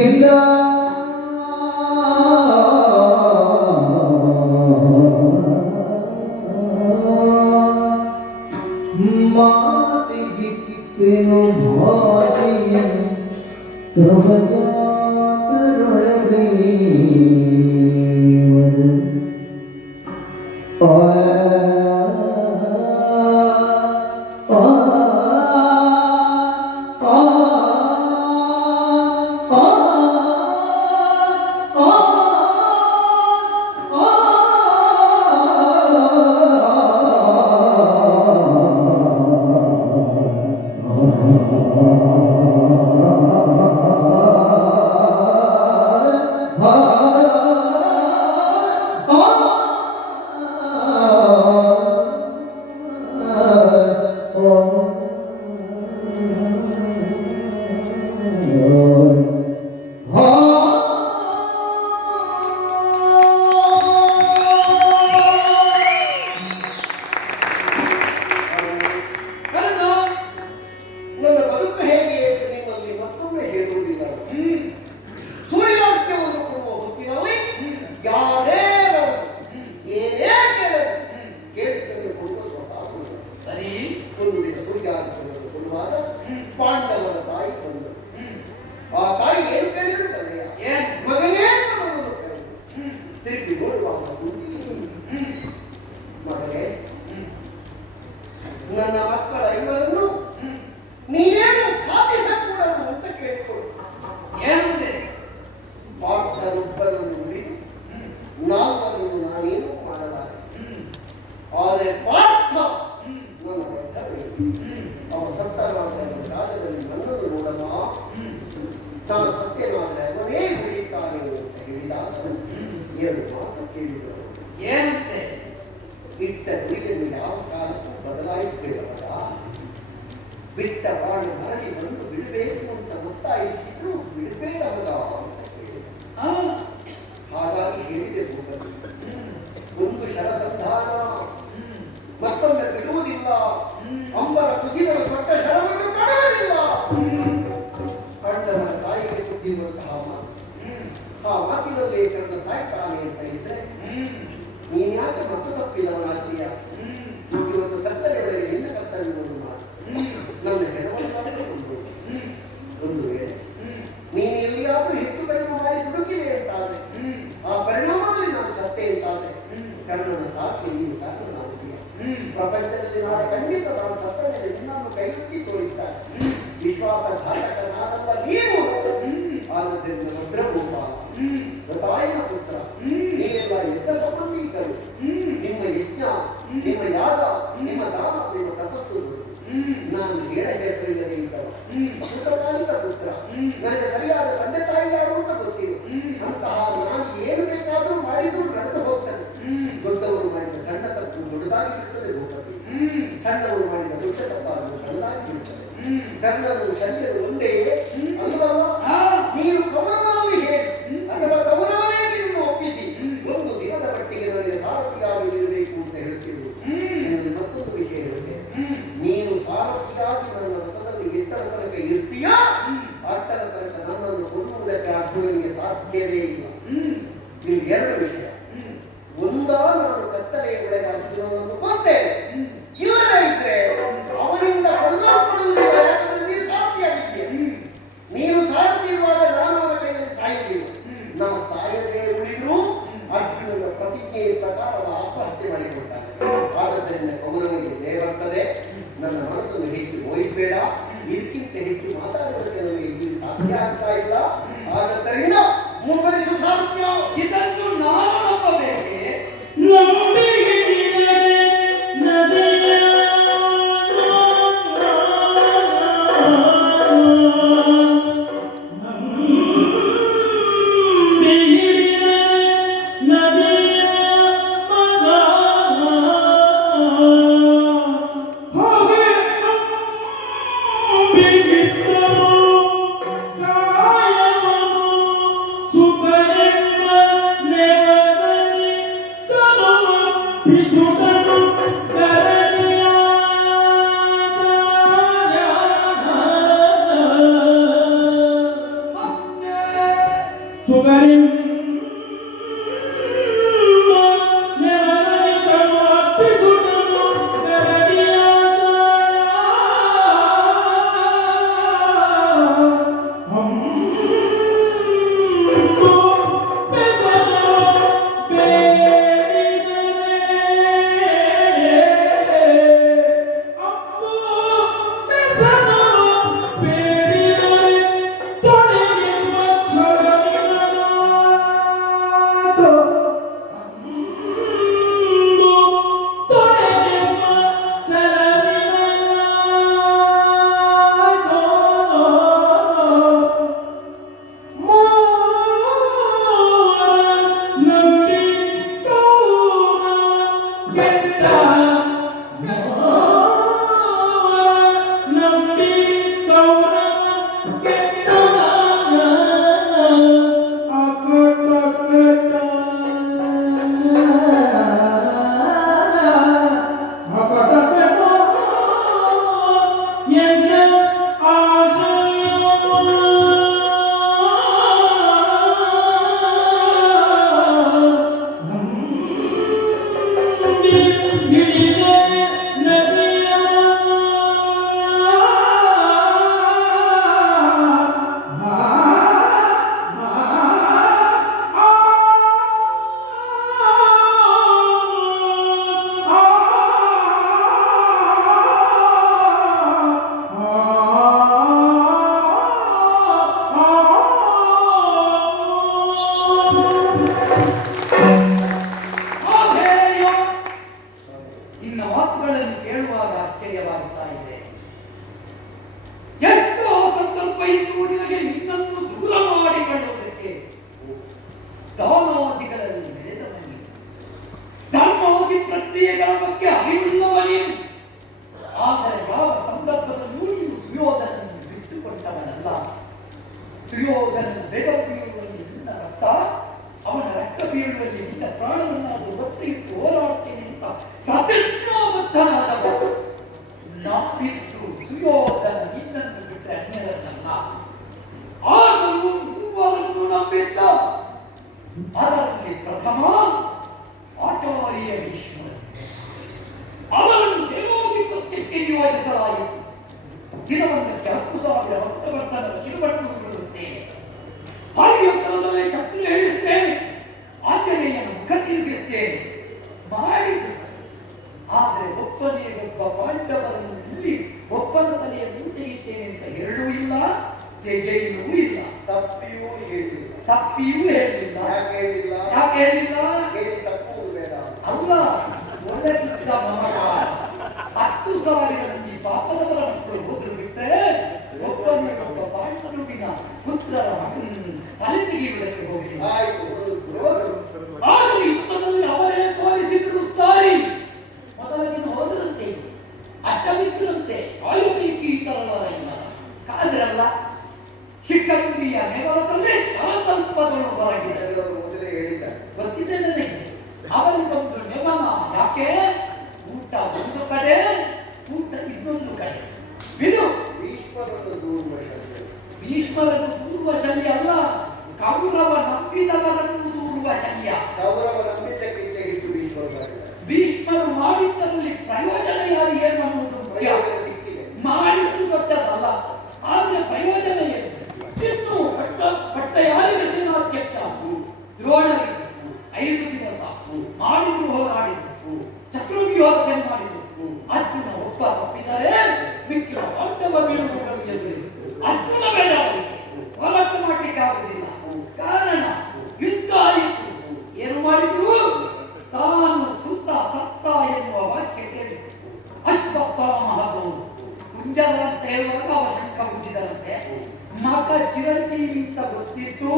ಎಲ್ಲ ಮಾತಿಗಿತ್ತೇನು ಭಾಷೆಯನ್ನು ತವ ಜಾತರೊಳಗೆ ಕಣ್ಣನ ತಾಯಿಗೆ ಕೊಟ್ಟಿರುವಂತಹ ಮಾತು. ಆ ಮಾತಿನಲ್ಲಿ ಕಣ್ಣ ಸಾಯ್ತಾನೆ ಅಂತ ಇದ್ರೆ ನೀನ್ ಯಾಕೆ ಮತ್ತು ತಪ್ಪಿದವನಾಗ್ತೀಯ? ಇವತ್ತು ಕತ್ತಲೆಗಳಿಗೆ ನಿನ್ನ ಕರ್ತವ್ಯವನ್ನು ಮಾಡು. ನನ್ನ ಹೆಣವನ್ನು ಒಂದು ವೇಳೆ ನೀನು ಎಲ್ಲಿಯಾದ್ರೂ ಹೆಚ್ಚು ಕಡಿಮೆ ಮಾಡಿ ದುಡುಕಿದೆ ಅಂತಾದ್ರೆ, ಆ ಪರಿಣಾಮದಲ್ಲಿ ನಾನು ಸತ್ತೆ ಅಂತಾದ್ರೆ ಕರ್ಣನ ಸಾಕ್ಷಿ ನೀನು ಕಾರಣನಾಗುತ್ತೀಯ. ಪ್ರಪಂಚದಲ್ಲಿ ನಾಳೆ ಖಂಡಿತ ನಾನು ಸತ್ತ ಮೇಲೆ ನಿನ್ನನ್ನು ಕೈಯುತ್ತಿ ತೋರಿಸ್ತಾರೆ. ವಿಶ್ವಾಸಘಾತಕನಾದಲ್ಲ ನೀನು. ಆದ್ದರಿಂದ ಭದ್ರಭೂಪಾಲ ತಾಯಿನ ಪುತ್ರ ನೀವೆಲ್ಲ ಯುದ್ಧ ಸಂಬಂಧಿಕರು. ನಿಮ್ಮ ಯಜ್ಞ, ನಿಮ್ಮ ಯಾಗ, ನಿಮ್ಮ ದಾನ, ನಿಮ್ಮ ತಪಸ್ಸುಗಳು ನಾನು ಹೇಳ ಹೆಸರಿಲ್ಲದೆ ಇದ್ದವ ಸುಖಕಾಲಿಕ ಪುತ್ರ. ನನಗೆ ಸರಿಯಾದ ತಂದೆ ತಾಯಿ ಯಾರು ಅಂತ ಗೊತ್ತಿದೆ. ಅಂತಹ ನಾನು ಏನು ಬೇಕಾದರೂ ಮಾಡಿದ್ರು ನಡೆದು ಹೋಗ್ತದೆ. ದೊಡ್ಡವರು ಮಾಡಿದ ಸಣ್ಣ ತಪ್ಪು ದೊಡ್ಡದಾಗಿ ಬಿಡ್ತದೆ ಭೂಪತಿ. ಸಣ್ಣವರು ಮಾಡಿದ ದೊಡ್ಡ ತಪ್ಪಾದರೂ ಸಣ್ಣದಾಗಿ ಬಿಡ್ತದೆ. ಕರ್ಣನು ಶಲ್ಯರು ಒಂದೇ ಅಲ್ಲವಲ್ಲ? ನೀನು ಕೌರವನಲ್ಲಿ ಹೇಳಿ ಅಥವಾ ಕೌರವನೇ ನಿನ್ನನ್ನು ಒಪ್ಪಿಸಿ ಒಂದು ದಿನದ ಮಟ್ಟಿಗೆ ನನಗೆ ಸಾರಥಿಯಾಗಿ ಇರಬೇಕು ಅಂತ ಹೇಳ್ತಿದ್ರು. ಮತ್ತೊಂದು ವಿಷಯ ಹೇಳುತ್ತೇನೆ. ನೀನು ಸಾರಥಿಯಾಗಿ ನನ್ನ ರಥದಲ್ಲಿ ಎತ್ತರ ತನಕ ಇರ್ತೀಯಾ? ಅಟ್ಟರ ತನಕ ನನ್ನನ್ನು ಕೊಡುವುದಕ್ಕೆ ಅರ್ಜುನನಿಗೆ ಸಾಧ್ಯವೇ ಇಲ್ಲ. ಇಲ್ಲಿ ಎರಡು ವಿಷಯ. ಒಂದಾ ನಾನು ಕತ್ತಲೆಯ ಒಳಗೆ ಅರ್ಜುನನನ್ನು ಕೊಡ್ತೇನೆ, ಇಲ್ಲದೇ ಇದ್ರೆ ಅವನಿಂದ ಕೊಲ್ಲಲ್ಪಡುವುದಿಲ್ಲ. ಯಾಕಂದ್ರೆ ನೀನು ಸಾರಥಿಯಾಗಿದ್ದೀಯ. ನೀನು ಸಾರಥಿ ಇರುವಾಗ ನಾನು ಅವನ ಕೈಯಲ್ಲಿ ಸಾಯುವುದಿಲ್ಲ. ನಾನು ಸಾಯದೇ ಉಳಿದ್ರು ಅರ್ಜುನನ ಪ್ರತಿಜ್ಞೆಯ ಪ್ರಕಾರ ಆತ್ಮಹತ್ಯೆ ಮಾಡಿಕೊಳ್ತಾನೆ. ಆದ್ದರಿಂದ ಕೌರವನಿಗೆ ಜಯ ಬರ್ತದೆ. ನನ್ನ ಮನಸ್ಸನ್ನು ಹೆಚ್ಚು ನೋಯಿಸಬೇಡ. ಇದಕ್ಕಿಂತ ಹೆಚ್ಚು ಮಾತಾಡುವುದಕ್ಕೆ ನನಗೆ ಇಲ್ಲಿ ಸಾಧ್ಯ ಆಗ್ತಾ ಇಲ್ಲ. ಆದ್ದರಿಂದ ಮುಂಬರಿಸು ಸಾಧ್ಯ. ಇದನ್ನು ನಾನು ನಂಬಬೇಕೆ? ಸುಯೋಧನನ ಬೆಗ ಬೀಳುವಲ್ಲಿ ನಿನ್ನ ರಕ್ತ, ಅವನ ರಕ್ತ ಬೀಳುವಲ್ಲಿ ನಿನ್ನ ಪ್ರಾಣವನ್ನಾದರೂ ಒತ್ತಿ ಇಟ್ಟು ಹೋರಾಡ್ತೀನಿ ಅಂತ ಪ್ರತಿಜ್ಞಾಬದ್ಧನಾದವ. ನಾವಿತ್ತು ಸುಯೋಧನ ನಿನ್ನನ್ನು ಬಿಟ್ಟರೆ ಅನ್ಯರ ಪಟ್ಟು ಬಿಡುತ್ತೇನೆ. ಭಾರಿ ಎತ್ತರದಲ್ಲಿ ಕತ್ತಲು ಹೇಳಿಸ್ತೇನೆ, ಆಂಜನೇಯನ ಮುಖ ತಿರುಗಿಸ್ತೇನೆ ಮಾಡಿತು. ಆದರೆ ಒಬ್ಬನೇ ಒಬ್ಬ ಪಾಂಡವರಲ್ಲಿ ಒಬ್ಬನ ತಲೆಯನ್ನು ತೆಗೆಯುತ್ತೇನೆ ಅಂತ ಹೇಳೂ ಇಲ್ಲ, ತೆಗೆಯಲೂ ಇಲ್ಲ, ತಪ್ಪಿಯೂ ಹೇಳಿಲ್ಲ. ತಪ್ಪಿಯೂ ಹೇಳಲಿಲ್ಲ. ಯಾಕೆ ಹೇಳಿಲ್ಲ? ಯಾಕೆ ಹೇಳಿಲ್ಲ? ಹೇಳಿ ತಪ್ಪುವುದು ಬೇಡ. ಅಲ್ಲ, ಒಳಗಿದ್ದ ಮಹಾಕಾಲ 10,000 ಮಂದಿ ಪಾಪದವರ ಮಕ್ಕಳು ಹೋದ್ರು ಬಿಟ್ಟರೆ ಒಬ್ಬನೇ ಒಬ್ಬ ಪಾಂಡವನಿನ ಪುತ್ರರ ತಲೆ ತೆಗೆಯುವುದಕ್ಕೆ ಹೋಗಲಿಲ್ಲ. ಆಯ್ತು, ದ್ರೋಹ. ಆದರೆ ಯುದ್ಧದಲ್ಲಿ ಅವರೇ ತೋರಿಸಿದಿರುತ್ತಾರೆ. ಮೊದಲ ದಿನ ಹೋದರಂತೆ, ಅಡ್ಡ ಬಿದ್ದರಂತೆ, ಆಯುಬೇಕಿ ತರಲಾರಲ್ಲ. ಕಾದ್ರಲ್ಲ, ಶಿಖಂಡಿಯ ನೆವಲದಲ್ಲಿ ಸ್ವಲ್ಪದಳು ಹೊರಗಿದೆ. ಎಲ್ಲರೂ ಮೊದಲೇ ಹೇಳಿದ್ದಾರೆ. ಗೊತ್ತಿದೆ ನನಗೆ. ಅವರಿಗೊಂದು ನೆವನ. ಯಾಕೆ? ಊಟ ಒಂದು ಕಡೆ, ಊಟ ಇನ್ನೊಂದು ಕಡೆ. ಬಿಡು, ಭೀಷ್ಮರನ್ನು ದೂರುವ ಶಲ್ಯ. ಭೀಷ್ಮರನ್ನು ದೂರುವ ಶಲ್ಯ ಅಲ್ಲ, ಕೌರವ ನಂಬಿದವರನ್ನು ದೂರುವ ಶಲ್ಯ. ಕೌರವ ನಂಬಿದ್ದಕ್ಕಿಂತ ಹೆಚ್ಚು ಭೀಷ್ಮರು ಮಾಡಿದ್ದಾರೆ. ಭೀಷ್ಮರು ಮಾಡಿದ್ದರಲ್ಲಿ ಪ್ರಯೋಜನ ಯಾರು ಏನು ಅನ್ನುವುದು ಮುಖ್ಯ. ಪ್ರಯೋಜನ ಸಿಕ್ಕಿದೆ. ಮಾಡಿದ್ದು ದೊಡ್ಡದಲ್ಲ, ಆದರೆ ಪ್ರಯೋಜನ ಏನು? ಇನ್ನು ಪಟ್ಟ ಯಾರಿಗೆ ಸೇನಾಧ್ಯಕ್ಷ? ದ್ರೋಣರಿಗೆ 5 ದಿವಸ ಮಾಡಿದ್ರು, ಹೋರಾಡಿದ್ರು, ಚಕ್ರವ್ಯೂಹಾಚನೆ ಮಾಡಿದ್ರು. ಅರ್ಜುನ ಒಬ್ಬ ತಪ್ಪಿದರೆ ಮಿಕ್ಕಿದ ಪಾಂಡವ ಬೀಳುವುಗಳು ಎಲ್ಲಿ? ಅರ್ಜುನ ಬೇಡ, ಅವರಿಗೆ ಹೋರಾಟ ಮಾಡಲಿಕ್ಕೆ ಆಗುವುದಿಲ್ಲ. ಕಾರಣ ಯುದ್ಧ ಆಯಿತು. ಏನು ಮಾಡಿದ್ರು? ತಾನು ಸುತ್ತ ಸತ್ತ ಎನ್ನುವ ವಾಕ್ಯ ಕೇಳಿ ಅಶ್ವತ್ಥಾಮಹರು ಕುಂಜರ ಅಂತ ಹೇಳುವಾಗ ಅವ ಶಂಕ ಹುಟ್ಟಿದರಂತೆ. ಮಗ ಚಿರಂಜೀವಿ ಅಂತ ಗೊತ್ತಿದ್ದು